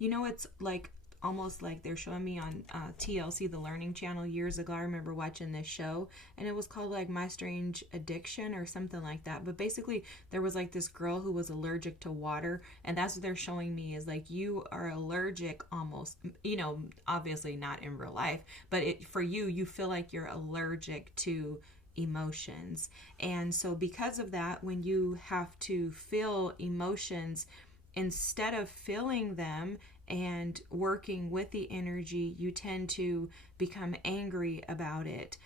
It's like almost like they're showing me on TLC, the Learning Channel, years ago. I remember watching this show, and it was called like My Strange Addiction or something like that. But basically, there was like this girl who was allergic to water, and that's what they're showing me is like you are allergic almost, obviously not in real life, but for you feel like you're allergic to emotions. And so because of that, when you have to feel emotions, instead of feeling them and working with the energy, you tend to become angry about it.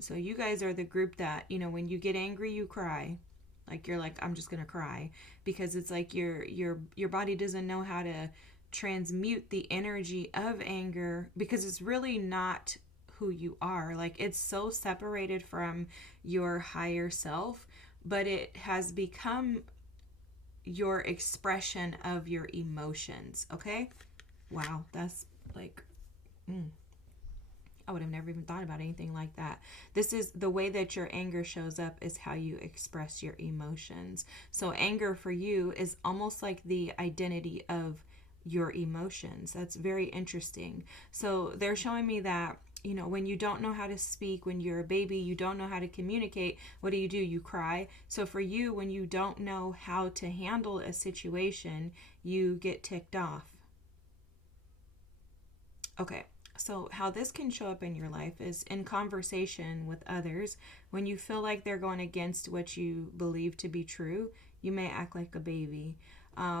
So you guys are the group that, when you get angry, you cry. Like you're like, I'm just gonna cry, because it's like your body doesn't know how to transmute the energy of anger, because it's really not who you are. Like it's so separated from your higher self, but it has become your expression of your emotions. Okay? Wow, that's like I would have never even thought about anything like that. This is the way that your anger shows up, is how you express your emotions. So anger for you is almost like the identity of your emotions. That's very interesting. So they're showing me that when you don't know how to speak, when you're a baby, you don't know how to communicate, what do? You cry. So for you, when you don't know how to handle a situation, you get ticked off. Okay, so how this can show up in your life is in conversation with others. When you feel like they're going against what you believe to be true, you may act like a baby.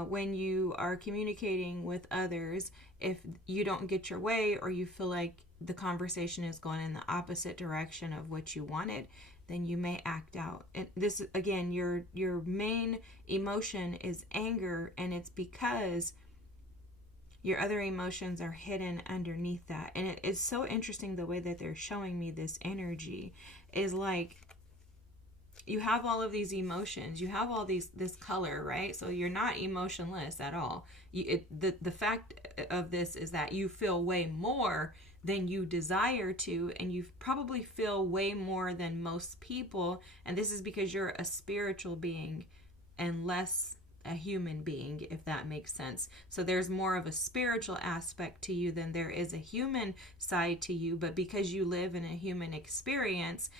When you are communicating with others, if you don't get your way or you feel like the conversation is going in the opposite direction of what you wanted, then you may act out. And this, again, your main emotion is anger, and it's because your other emotions are hidden underneath that. And it is so interesting the way that they're showing me this energy is like, you have all of these emotions, you have all this color, right? So you're not emotionless at all. The fact of this is that you feel way more than you desire to, and you probably feel way more than most people, and this is because you're a spiritual being and less a human being, if that makes sense. So there's more of a spiritual aspect to you than there is a human side to you, but because you live in a human experience,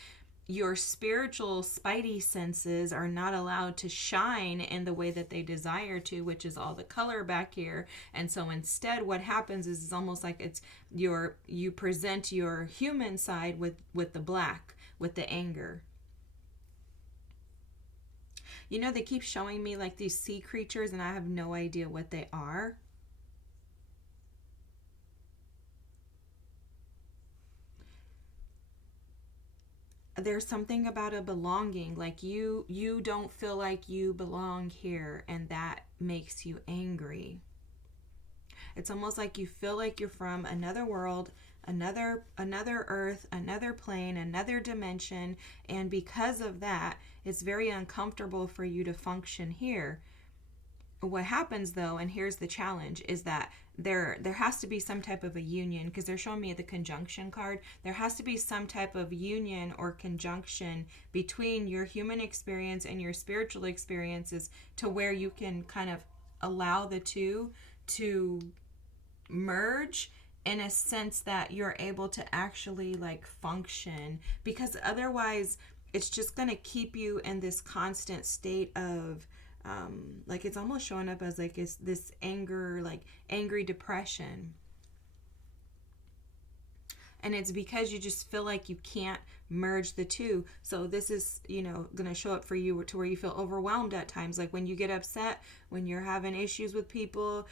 your spiritual spidey senses are not allowed to shine in the way that they desire to, which is all the color back here. And so instead what happens is it's almost like it's you present your human side with the black, with the anger. You know, they keep showing me like these sea creatures and I have no idea what they are. There's something about a belonging, like you don't feel like you belong here, and that makes you angry. It's almost like you feel like you're from another world, another earth, another plane, another dimension, and because of that, it's very uncomfortable for you to function here. What happens though, and here's the challenge, is that there has to be some type of a union, because they're showing me the conjunction card. There has to be some type of union or conjunction between your human experience and your spiritual experiences to where you can kind of allow the two to merge in a sense that you're able to actually like function, because otherwise it's just going to keep you in this constant state of like it's almost showing up as like it's this anger, like angry depression. And it's because you just feel like you can't merge the two. So this is, you know, going to show up for you to where you feel overwhelmed at times. Like when you get upset, when you're having issues with people,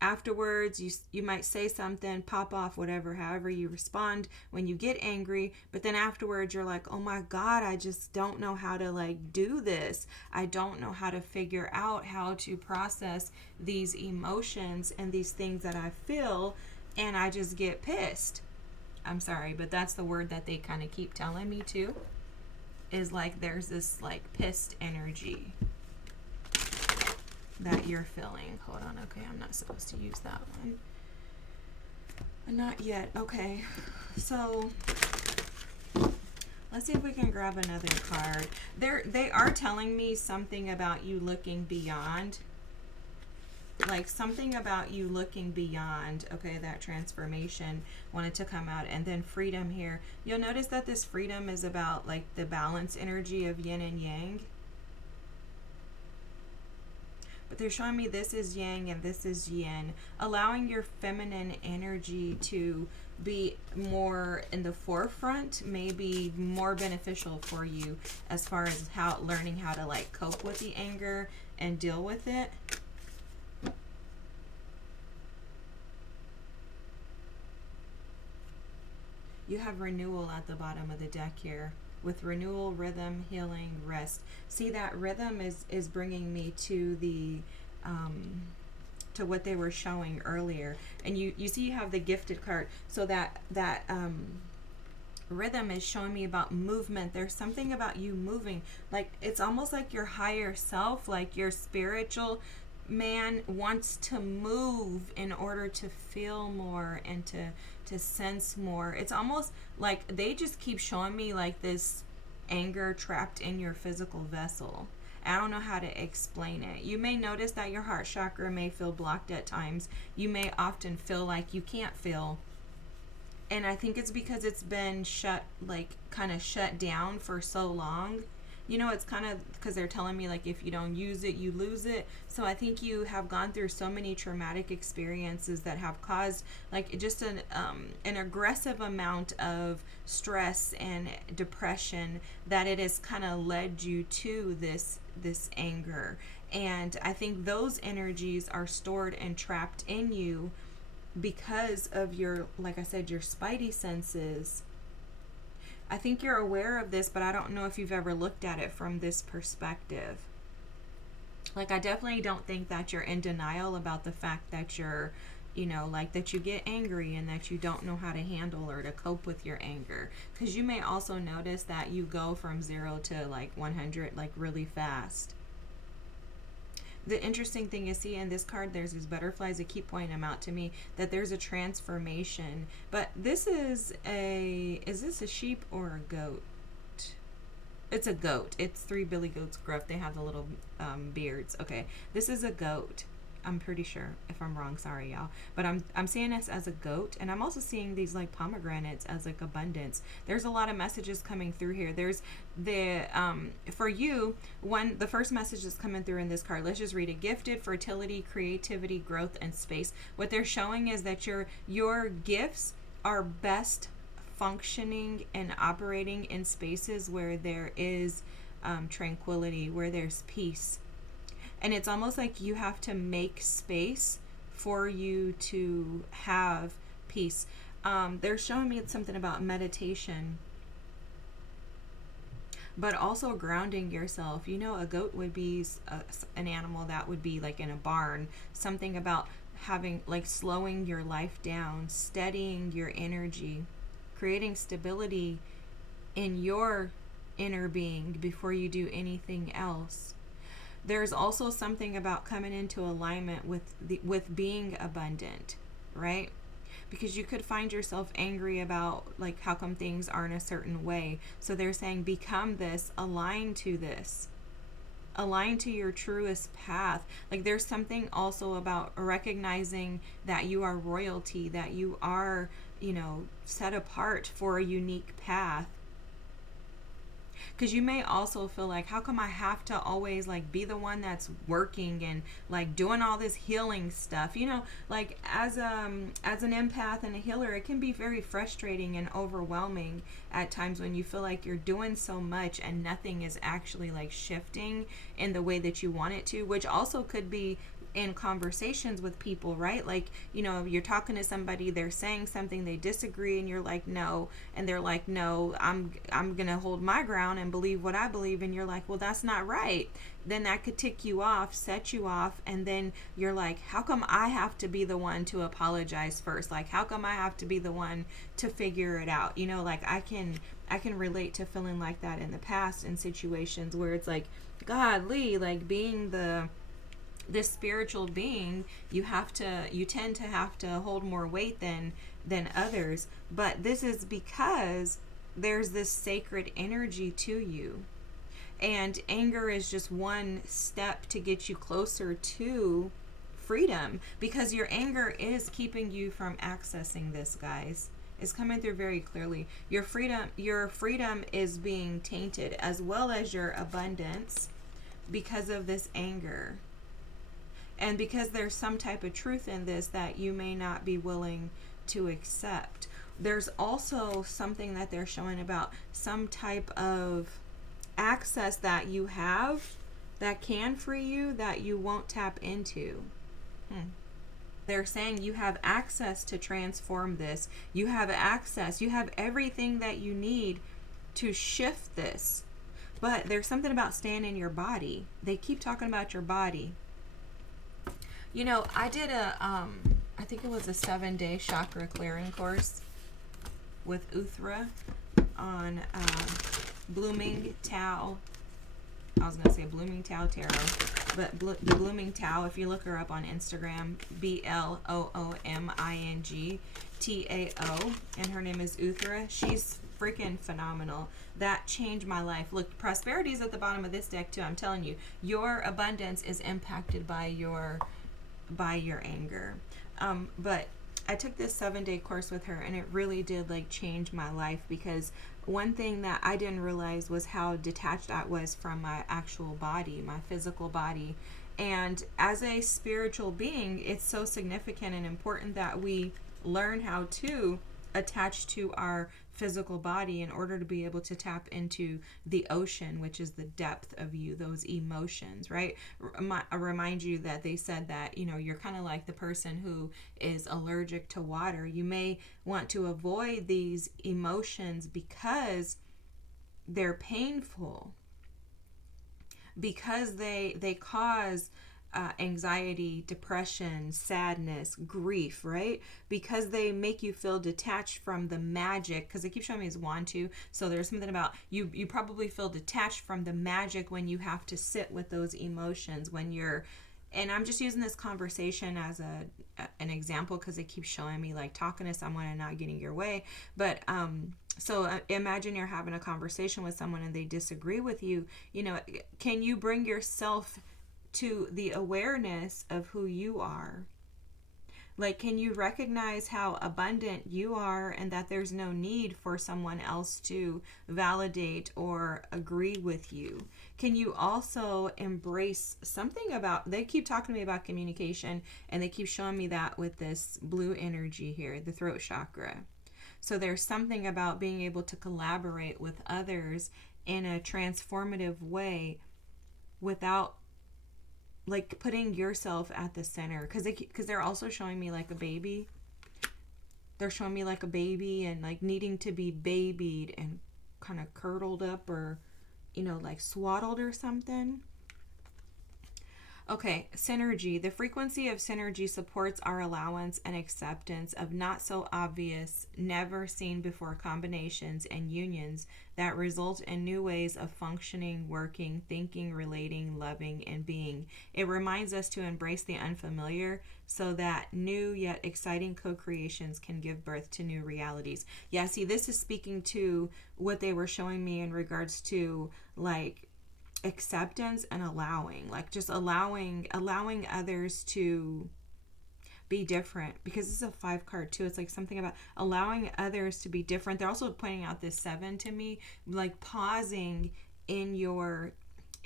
afterwards you might say something, pop off, whatever, however you respond when you get angry. But then afterwards you're like, oh my God, I just don't know how to like do this. I don't know how to figure out how to process these emotions and these things that I feel. And I just get pissed. I'm sorry, but that's the word that they kind of keep telling me too, is like there's this like pissed energy that you're feeling. Hold on, okay, I'm not supposed to use that one. Not yet. Okay, so let's see if we can grab another card. They are telling me something about you looking beyond. Like something about you looking beyond, okay, that transformation wanted to come out. And then freedom here. You'll notice that this freedom is about like the balance energy of yin and yang. But they're showing me this is yang and this is yin. Allowing your feminine energy to be more in the forefront may be more beneficial for you as far as learning how to like cope with the anger and deal with it. You have renewal at the bottom of the deck here, with renewal, rhythm, healing, rest. See, that rhythm is bringing me to the to what they were showing earlier. And you see you have the gifted card, so that rhythm is showing me about movement. There's something about you moving, like it's almost like your higher self, like your spiritual man wants to move in order to feel more and to sense more. It's almost like they just keep showing me like this anger trapped in your physical vessel. I don't know how to explain it. You may notice that your heart chakra may feel blocked at times. You may often feel like you can't feel. And I think it's because it's been kind of shut down for so long. You know, it's kind of because they're telling me like if you don't use it, you lose it. So I think you have gone through so many traumatic experiences that have caused like just an aggressive amount of stress and depression that it has kind of led you to this anger. And I think those energies are stored and trapped in you because of your, like I said, your spidey senses. I think you're aware of this, but I don't know if you've ever looked at it from this perspective. Like, I definitely don't think that you're in denial about the fact that you're you know, like that you get angry and that you don't know how to handle or to cope with your anger. Because you may also notice that you go from 0 to like 100 like really fast. The interesting thing is, see in this card, there's these butterflies that keep pointing them out to me, that there's a transformation. But this is this a sheep or a goat? It's a goat. It's 3 billy goats gruff. They have the little beards. Okay, this is a goat. I'm pretty sure. If I'm wrong, sorry y'all. But I'm seeing this as a goat, and I'm also seeing these like pomegranates as like abundance. There's a lot of messages coming through here. There's the for you, the first message that's coming through in this card. Let's just read it. Gifted, fertility, creativity, growth, and space. What they're showing is that your gifts are best functioning and operating in spaces where there is tranquility, where there's peace. And it's almost like you have to make space for you to have peace. They're showing me something about meditation, but also grounding yourself. You know, a goat would be an animal that would be like in a barn. Something about having, like, slowing your life down, steadying your energy, creating stability in your inner being before you do anything else. There's also something about coming into alignment with being abundant, right? Because you could find yourself angry about like how come things aren't a certain way. So they're saying become this, align to this. Align to your truest path. Like there's something also about recognizing that you are royalty, that you are, you know, set apart for a unique path. Because you may also feel like, how come I have to always like be the one that's working and like doing all this healing stuff? You know, like as an empath and a healer, it can be very frustrating and overwhelming at times when you feel like you're doing so much and nothing is actually like shifting in the way that you want it to, which also could be in conversations with people, right? Like, you know, you're talking to somebody, they're saying something, they disagree, and you're like, no, and they're like, no, I'm gonna hold my ground and believe what I believe, and you're like, well, that's not right. Then that could tick you off, set you off, and then you're like, how come I have to be the one to apologize first? Like, how come I have to be the one to figure it out? You know, like I can relate to feeling like that in the past in situations where it's like, godly, like being this spiritual being, you tend to have to hold more weight than others. But this is because there's this sacred energy to you, and anger is just one step to get you closer to freedom, because your anger is keeping you from accessing this, guys. It's coming through very clearly. Your freedom is being tainted, as well as your abundance, because of this anger. And because there's some type of truth in this that you may not be willing to accept. There's also something that they're showing about some type of access that you have that can free you that you won't tap into. They're saying you have access to transform this. You have access. You have everything that you need to shift this. But there's something about staying in your body. They keep talking about your body. You know, I did I think it was a 7-day chakra clearing course with Uthra on Blooming Tao. I was going to say Blooming Tao Tarot, but the Blooming Tao, if you look her up on Instagram, BLOOMING TAO, and her name is Uthra. She's freaking phenomenal. That changed my life. Look, prosperity is at the bottom of this deck too. I'm telling you, your abundance is impacted by your anger. But I took this 7-day course with her, and it really did like change my life, because one thing that I didn't realize was how detached I was from my actual body, my physical body. And as a spiritual being, it's so significant and important that we learn how to attach to our physical body in order to be able to tap into the ocean, which is the depth of you, those emotions, right? I remind you that they said that, you know, you're kind of like the person who is allergic to water. You may want to avoid these emotions because they're painful, because they cause anxiety, depression, sadness, grief, right? Because they make you feel detached from the magic. Because they keep showing me his wand too. So there's something about you probably feel detached from the magic when you have to sit with those emotions, when you're, and I'm just using this conversation as an example because it keeps showing me like talking to someone and not getting your way. But so imagine you're having a conversation with someone and they disagree with you. You know, can you bring yourself to the awareness of who you are? Like, can you recognize how abundant you are and that there's no need for someone else to validate or agree with you? Can you also embrace something about, they keep talking to me about communication and they keep showing me that with this blue energy here, the throat chakra. So there's something about being able to collaborate with others in a transformative way without like putting yourself at the center, because they're also showing me like a baby. They're showing me like a baby and like needing to be babied and kind of curdled up or, you know, like swaddled or something. Okay, synergy. The frequency of synergy supports our allowance and acceptance of not so obvious, never seen before combinations and unions that result in new ways of functioning, working, thinking, relating, loving, and being. It reminds us to embrace the unfamiliar so that new yet exciting co-creations can give birth to new realities. Yeah, see, this is speaking to what they were showing me in regards to like acceptance and allowing, like just allowing others to be different, because it's a 5 card too. It's like something about allowing others to be different. They're also pointing out this 7 to me, like pausing in your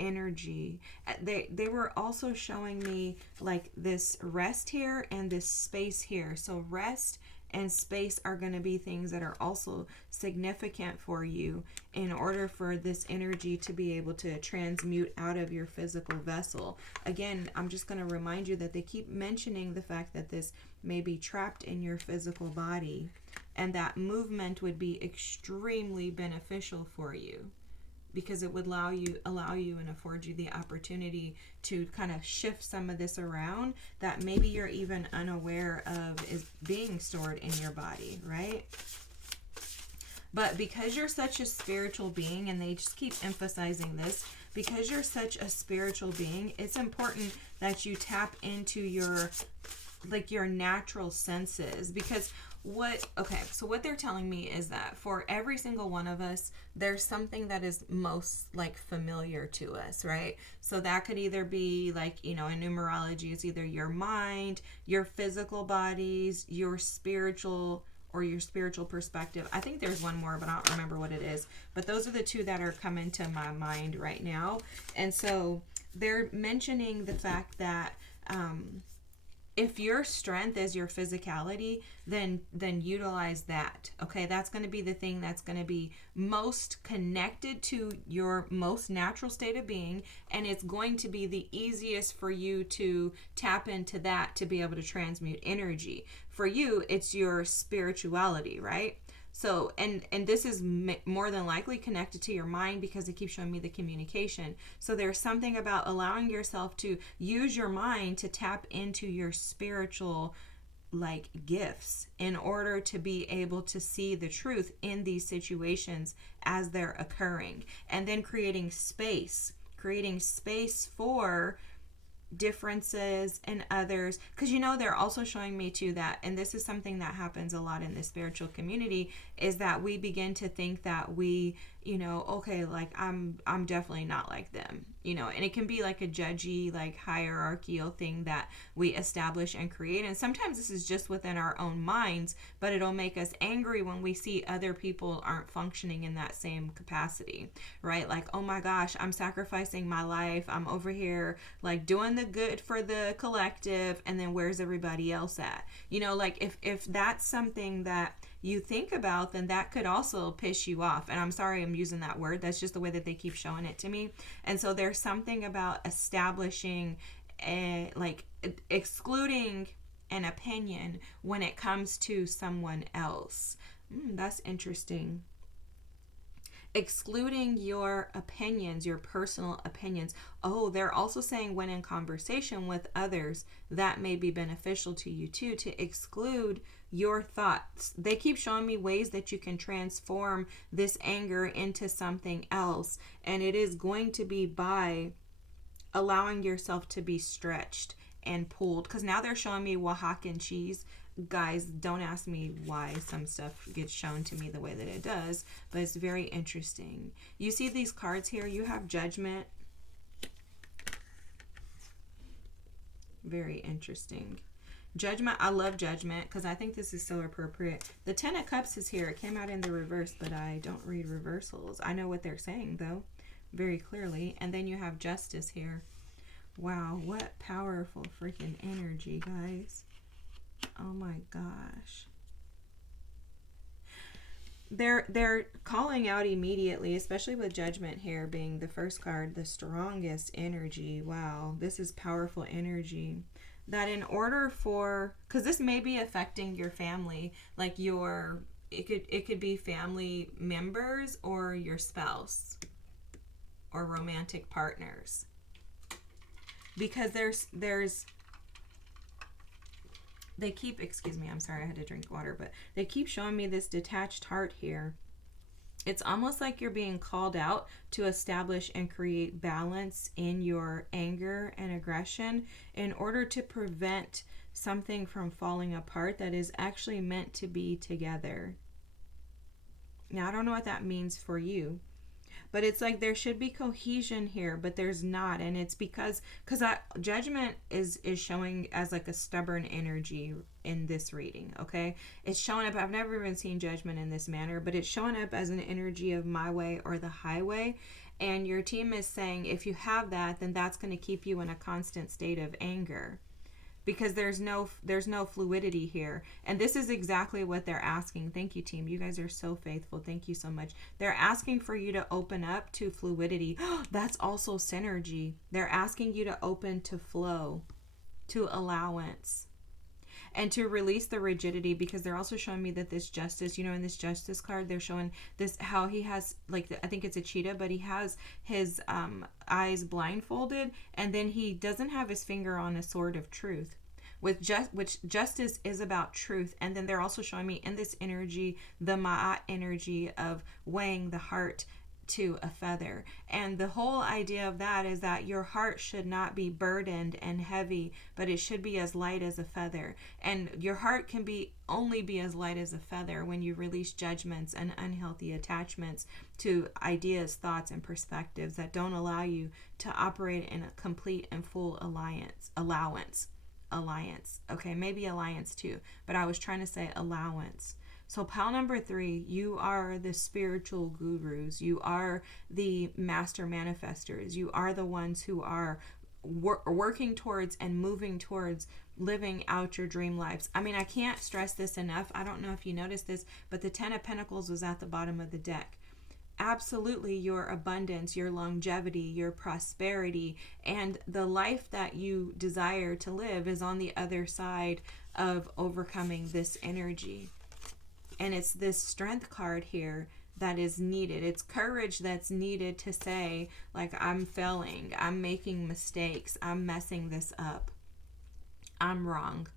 energy. They were also showing me like this rest here and this space here. So rest and space are going to be things that are also significant for you in order for this energy to be able to transmute out of your physical vessel. Again, I'm just going to remind you that they keep mentioning the fact that this may be trapped in your physical body and that movement would be extremely beneficial for you, because it would allow you and afford you the opportunity to kind of shift some of this around that maybe you're even unaware of is being stored in your body, right? But because you're such a spiritual being, and they just keep emphasizing this, because you're such a spiritual being, it's important that you tap into your natural senses. Because what they're telling me is that for every single one of us, there's something that is most like familiar to us, right? So that could either be like, you know, in numerology, it's either your mind, your physical bodies, your spiritual perspective. I think there's one more, but I don't remember what it is. But those are the 2 that are coming to my mind right now. And so they're mentioning the fact that if your strength is your physicality, then utilize that. Okay, that's going to be the thing that's going to be most connected to your most natural state of being, and it's going to be the easiest for you to tap into that to be able to transmute energy. For you, it's your spirituality, right? So, and this is more than likely connected to your mind, because it keeps showing me the communication. So there's something about allowing yourself to use your mind to tap into your spiritual like gifts in order to be able to see the truth in these situations as they're occurring, and then creating space for differences in others. Because, you know, they're also showing me too that, and this is something that happens a lot in the spiritual community, is that we begin to think that we, you know, okay, like I'm definitely not like them, you know, and it can be like a judgy, like hierarchical thing that we establish and create. And sometimes this is just within our own minds, but it'll make us angry when we see other people aren't functioning in that same capacity, right? Like, oh my gosh, I'm sacrificing my life, I'm over here like doing the good for the collective, and then where's everybody else at? You know, like if that's something that you think about, then that could also piss you off. And I'm sorry I'm using that word. That's just the way that they keep showing it to me. And so there's something about establishing excluding an opinion when it comes to someone else. That's interesting. excluding your opinions, your personal opinions. Oh, they're also saying when in conversation with others, that may be beneficial to you too, to exclude your thoughts. They keep showing me ways that you can transform this anger into something else. And it is going to be by allowing yourself to be stretched and pulled. Because now they're showing me Oaxacan cheese. Guys, don't ask me why some stuff gets shown to me the way that it does, but it's very interesting. You see these cards here? You have Judgment. Very interesting. Judgment, I love Judgment because I think this is so appropriate. The Ten of Cups is here. It came out in the reverse, but I don't read reversals. I know what they're saying, though, very clearly. And then you have Justice here. Wow, what powerful freaking energy, guys. Oh my gosh. They're calling out immediately, especially with Judgment here being the first card, the strongest energy. Wow, this is powerful energy. That in order for, because this may be affecting your family, like it could be family members or your spouse or romantic partners. Because they keep, excuse me, I'm sorry, I had to drink water, but they keep showing me this detached heart here. It's almost like you're being called out to establish and create balance in your anger and aggression in order to prevent something from falling apart that is actually meant to be together. Now, I don't know what that means for you, but it's like there should be cohesion here, but there's not. And it's because Judgment is showing as like a stubborn energy in this reading, okay? It's showing up, I've never even seen Judgment in this manner, but it's showing up as an energy of my way or the highway. And your team is saying if you have that, then that's going to keep you in a constant state of anger. Because there's no fluidity here. And this is exactly what they're asking. Thank you, team. You guys are so faithful. Thank you so much. They're asking for you to open up to fluidity. That's also synergy. They're asking you to open to flow, to allowance, and to release the rigidity, because they're also showing me that this Justice, in this Justice card, they're showing this, how he has, like, I think it's a cheetah, but he has his eyes blindfolded, and then he doesn't have his finger on a sword of truth, which Justice is about truth. And then they're also showing me in this energy, the Ma'at energy of weighing the heart to a feather. And the whole idea of that is that your heart should not be burdened and heavy, but it should be as light as a feather. And your heart can only be as light as a feather when you release judgments and unhealthy attachments to ideas, thoughts, and perspectives that don't allow you to operate in a complete and full allowance. Okay, maybe alliance too, but I was trying to say allowance. So pile number 3, you are the spiritual gurus. You are the master manifestors. You are the ones who are working towards and moving towards living out your dream lives. I mean, I can't stress this enough. I don't know if you noticed this, but the 10 of Pentacles was at the bottom of the deck. Absolutely, your abundance, your longevity, your prosperity, and the life that you desire to live is on the other side of overcoming this energy. And it's this strength card here that is needed. It's courage that's needed to say, like, I'm failing, I'm making mistakes, I'm messing this up, I'm wrong.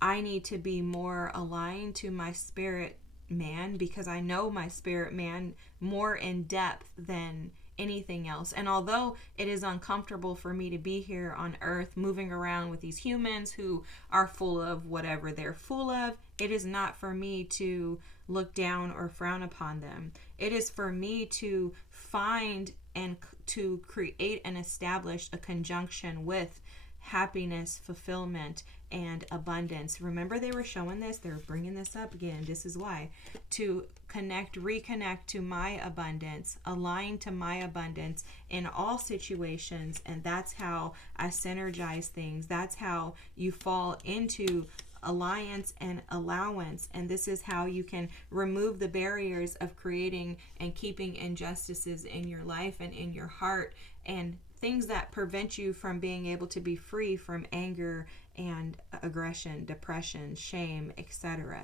I need to be more aligned to my spirit man, because I know my spirit man more in depth than anything else. And although it is uncomfortable for me to be here on earth moving around with these humans who are full of whatever they're full of, it is not for me to look down or frown upon them. It is for me to find and to create and establish a conjunction with happiness, fulfillment, and abundance. Remember, they were showing this, they're bringing this up again. This is why. To reconnect to my abundance, align to my abundance in all situations. And that's how I synergize things. That's how you fall into alliance and allowance. And this is how you can remove the barriers of creating and keeping injustices in your life and in your heart, and things that prevent you from being able to be free from anger and aggression, depression, shame, etc.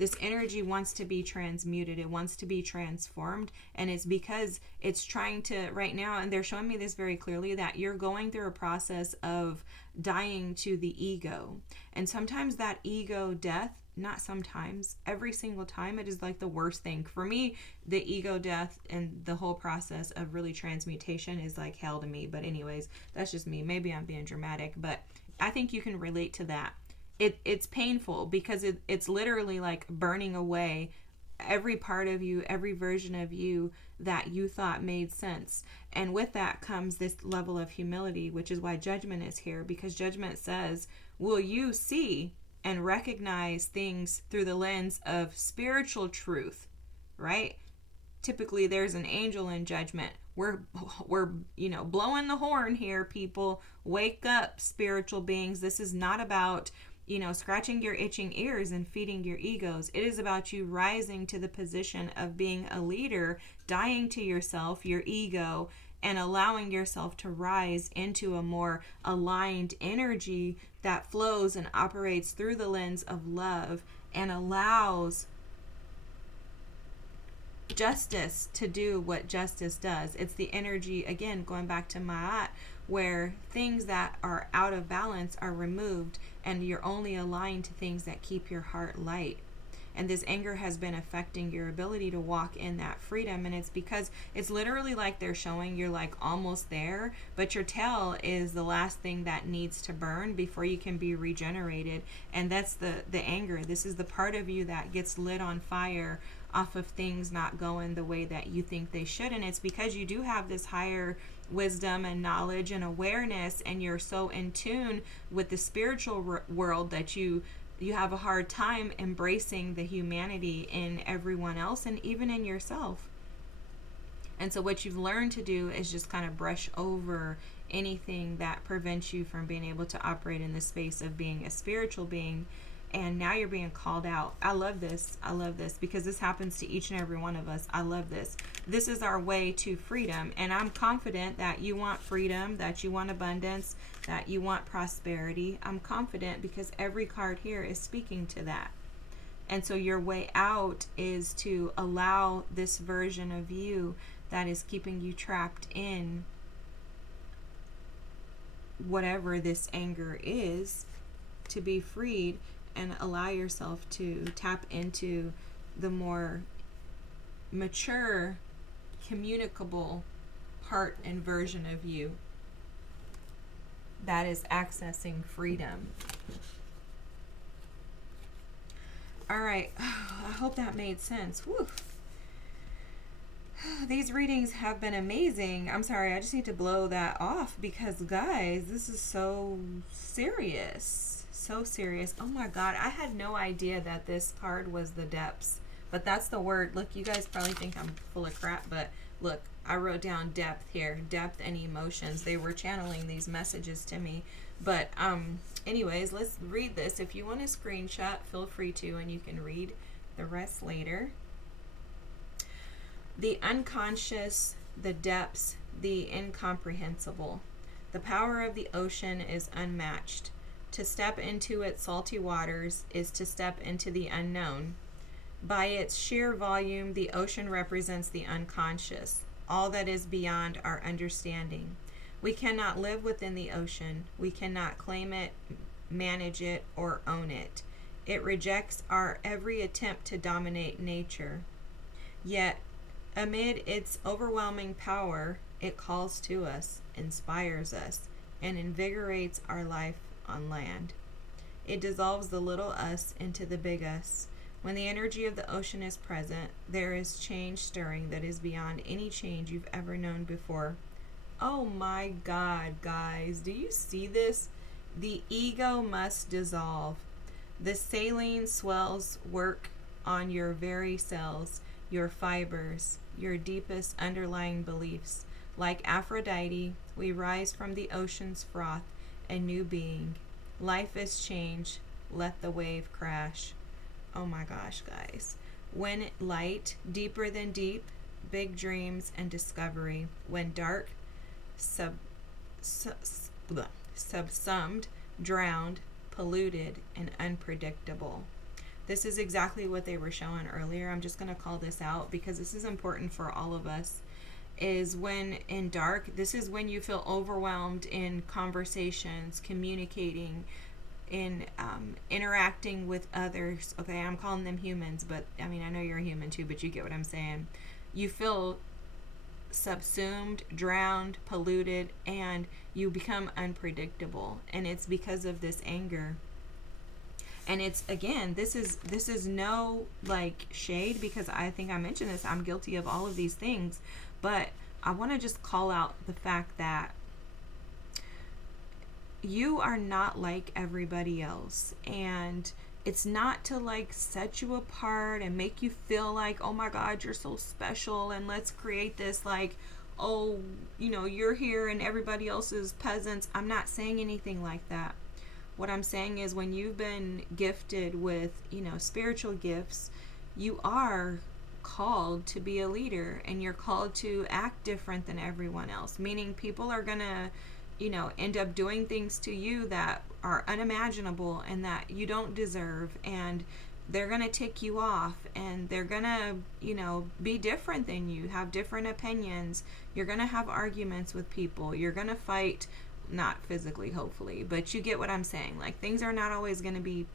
This energy wants to be transmuted. It wants to be transformed. And it's because it's trying to right now, and they're showing me this very clearly, that you're going through a process of dying to the ego. And sometimes that ego death, not sometimes, every single time, it is like the worst thing. For me, the ego death and the whole process of really transmutation is like hell to me. But anyways, that's just me. Maybe I'm being dramatic, but I think you can relate to that. It's painful because it's literally like burning away every part of you, every version of you that you thought made sense. And with that comes this level of humility, which is why judgment is here, because judgment says, will you see and recognize things through the lens of spiritual truth, right? Typically there's an angel in judgment. We're blowing the horn here, people. Wake up, spiritual beings. This is not about scratching your itching ears and feeding your egos. It is about you rising to the position of being a leader, dying to yourself, your ego, and allowing yourself to rise into a more aligned energy that flows and operates through the lens of love and allows justice to do what justice does. It's the energy, again, going back to Ma'at, where things that are out of balance are removed and you're only aligned to things that keep your heart light. And this anger has been affecting your ability to walk in that freedom. And it's because it's literally like they're showing you're like almost there, but your tail is the last thing that needs to burn before you can be regenerated. And that's the anger. This is the part of you that gets lit on fire off of things not going the way that you think they should. And it's because you do have this higher wisdom and knowledge and awareness, and you're so in tune with the spiritual world that you have a hard time embracing the humanity in everyone else and even in yourself. And so what you've learned to do is just kind of brush over anything that prevents you from being able to operate in the space of being a spiritual being. And now you're being called out. I love this. I love this because this happens to each and every one of us. I love this. This is our way to freedom. And I'm confident that you want freedom, that you want abundance, that you want prosperity. I'm confident because every card here is speaking to that. And so your way out is to allow this version of you that is keeping you trapped in whatever this anger is to be freed, and allow yourself to tap into the more mature, communicable part and version of you that is accessing freedom. All right. I hope that made sense. Whew. These readings have been amazing. I'm sorry, I just need to blow that off because, guys, this is so serious. So serious. Oh my God, I had no idea that this card was the depths. But that's the word. Look, you guys probably think I'm full of crap, but look, I wrote down depth here. Depth and emotions. They were channeling these messages to me. But anyways, let's read this. If you want to screenshot, feel free to, and you can read the rest later. The unconscious, the depths, the incomprehensible. The power of the ocean is unmatched. To step into its salty waters is to step into the unknown. By its sheer volume, the ocean represents the unconscious, all that is beyond our understanding. We cannot live within the ocean. We cannot claim it, manage it, or own it. It rejects our every attempt to dominate nature. Yet, amid its overwhelming power, it calls to us, inspires us, and invigorates our life on land. It dissolves the little us into the big us. When the energy of the ocean is present, there is change stirring that is beyond any change you've ever known before. Oh my God, guys, do you see this? The ego must dissolve. The saline swells work on your very cells, your fibers, your deepest underlying beliefs. Like Aphrodite, we rise from the ocean's froth, a new being. Life is change. Let the wave crash. Oh my gosh, guys. When light, deeper than deep, big dreams and discovery. When dark, subsumed, drowned, polluted, and unpredictable. This is exactly what they were showing earlier. I'm just going to call this out because this is important for all of us. Is when in dark, this is when you feel overwhelmed in conversations, communicating, in interacting with others. Okay, I'm calling them humans, but I mean, I know you're a human too, but you get what I'm saying. You feel subsumed, drowned, polluted, and you become unpredictable. And it's because of this anger. And it's, again, this is no like shade, because I think I mentioned this. I'm guilty of all of these things, but I want to just call out the fact that you are not like everybody else, and it's not to like set you apart and make you feel like, oh my God, you're so special, and let's create this like, oh, you're here and everybody else is peasants. I'm not saying anything like that. What I'm saying is, when you've been gifted with, spiritual gifts, you are called to be a leader, and you're called to act different than everyone else. Meaning people are going to, end up doing things to you that are unimaginable and that you don't deserve. And they're going to tick you off, and they're going to, be different than you, have different opinions. You're going to have arguments with people. You're going to fight. Not physically, hopefully, but you get what I'm saying. Like, things are not always going to be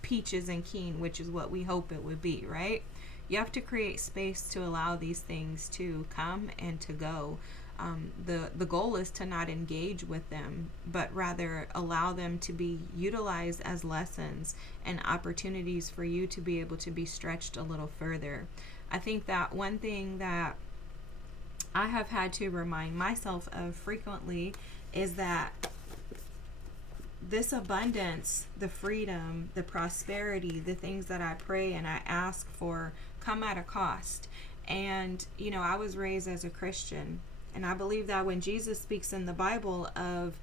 peaches and keen, which is what we hope it would be, right? You have to create space to allow these things to come and to go. The goal is to not engage with them, but rather allow them to be utilized as lessons and opportunities for you to be able to be stretched a little further. I think that one thing that I have had to remind myself of frequently is that this abundance, the freedom, the prosperity, the things that I pray and I ask for come at a cost. And, I was raised as a Christian, and I believe that when Jesus speaks in the Bible of,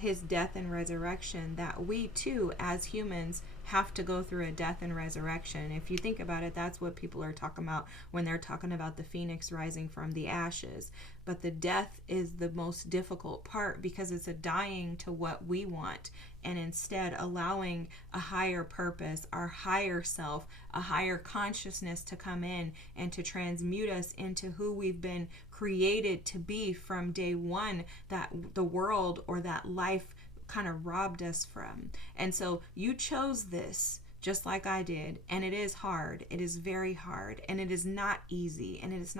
his death and resurrection, that we too, as humans, have to go through a death and resurrection. If you think about it, that's what people are talking about when they're talking about the phoenix rising from the ashes. But the death is the most difficult part, because it's a dying to what we want, and instead allowing a higher purpose, our higher self, a higher consciousness to come in and to transmute us into who we've been created to be from day one, that the world or that life kind of robbed us from. And so you chose this just like I did, and it is hard. It is very hard, and it is not easy, and it's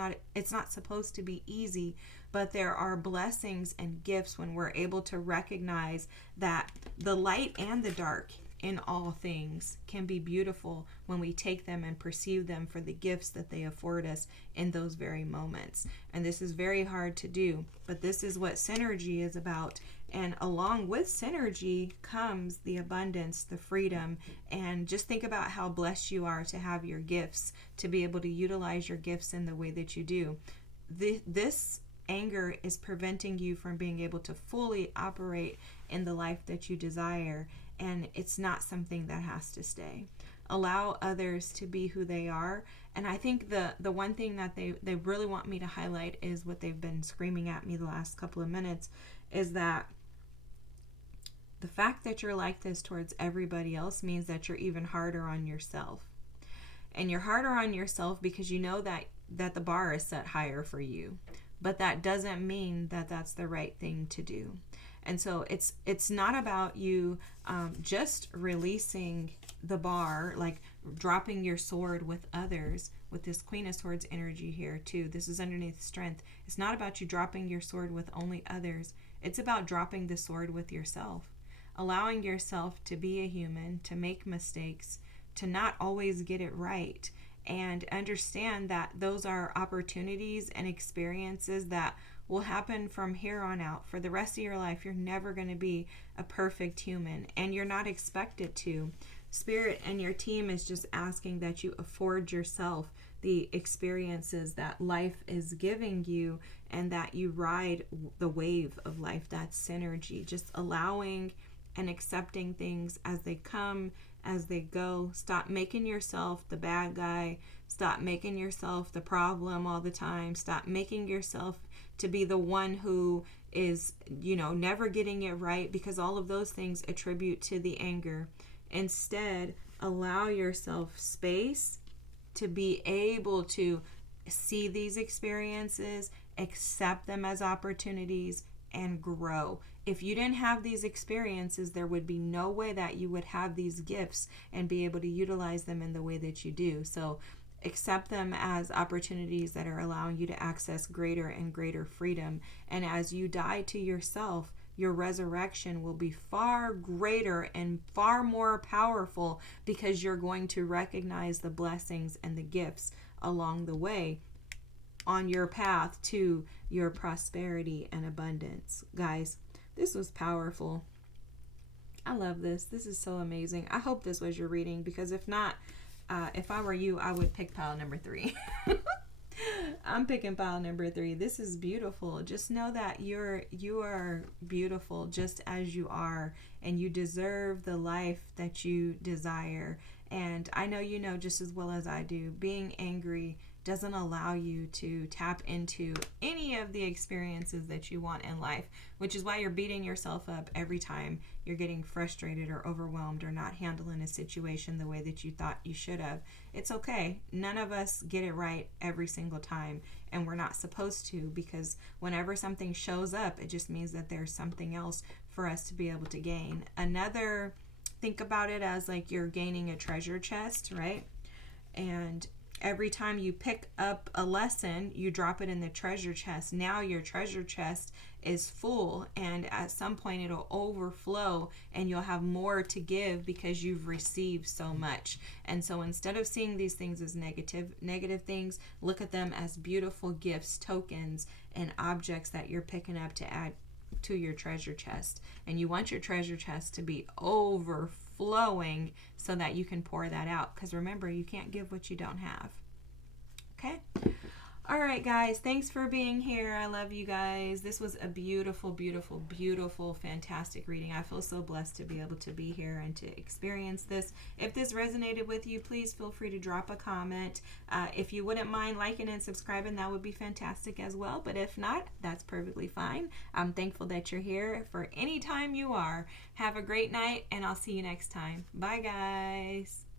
not supposed to be easy, but there are blessings and gifts when we're able to recognize that the light and the dark in all things can be beautiful when we take them and perceive them for the gifts that they afford us in those very moments. And this is very hard to do, but this is what synergy is about. And along with synergy comes the abundance, the freedom, and just think about how blessed you are to have your gifts, to be able to utilize your gifts in the way that you do. This anger is preventing you from being able to fully operate in the life that you desire, and it's not something that has to stay. Allow others to be who they are. And I think the one thing that they really want me to highlight is what they've been screaming at me the last couple of minutes, is that the fact that you're like this towards everybody else means that you're even harder on yourself. And you're harder on yourself because you know that the bar is set higher for you. But that doesn't mean that that's the right thing to do. And so it's not about you just releasing the bar, like dropping your sword with others, with this Queen of Swords energy here too. This is underneath strength. It's not about you dropping your sword with only others. It's about dropping the sword with yourself. Allowing yourself to be a human, to make mistakes, to not always get it right, and understand that those are opportunities and experiences that will happen from here on out. For the rest of your life, you're never going to be a perfect human, and you're not expected to. Spirit and your team is just asking that you afford yourself the experiences that life is giving you, and that you ride the wave of life. That's synergy. Just allowing and accepting things as they come, as they go. Stop making yourself the bad guy. Stop making yourself the problem all the time. Stop making yourself to be the one who is, never getting it right, because all of those things attribute to the anger. Instead, allow yourself space to be able to see these experiences, accept them as opportunities, and grow. If you didn't have these experiences, there would be no way that you would have these gifts and be able to utilize them in the way that you do. So accept them as opportunities that are allowing you to access greater and greater freedom. And as you die to yourself, your resurrection will be far greater and far more powerful, because you're going to recognize the blessings and the gifts along the way on your path to your prosperity and abundance. Guys, this was powerful. I love this. This is so amazing. I hope this was your reading, because if not, if I were you, I would pick pile number 3. I'm picking pile number 3. This is beautiful. Just know that you are beautiful just as you are, and you deserve the life that you desire. And I know you know just as well as I do, being angry doesn't allow you to tap into any of the experiences that you want in life, which is why you're beating yourself up every time you're getting frustrated or overwhelmed or not handling a situation the way that you thought you should have. It's okay. None of us get it right every single time, and we're not supposed to, because whenever something shows up, it just means that there's something else for us to be able to gain. Think about it as like you're gaining a treasure chest, right? And every time you pick up a lesson, you drop it in the treasure chest. Now your treasure chest is full, and at some point it'll overflow, and you'll have more to give because you've received so much. And so instead of seeing these things as negative things, look at them as beautiful gifts, tokens, and objects that you're picking up to add to your treasure chest. And you want your treasure chest to be overflowing so that you can pour that out, because remember, you can't give what you don't have. Okay? All right, guys, thanks for being here. I love you guys. This was a beautiful, beautiful, beautiful, fantastic reading. I feel so blessed to be able to be here and to experience this. If this resonated with you, please feel free to drop a comment. If you wouldn't mind liking and subscribing, that would be fantastic as well. But if not, that's perfectly fine. I'm thankful that you're here for any time you are. Have a great night, and I'll see you next time. Bye, guys.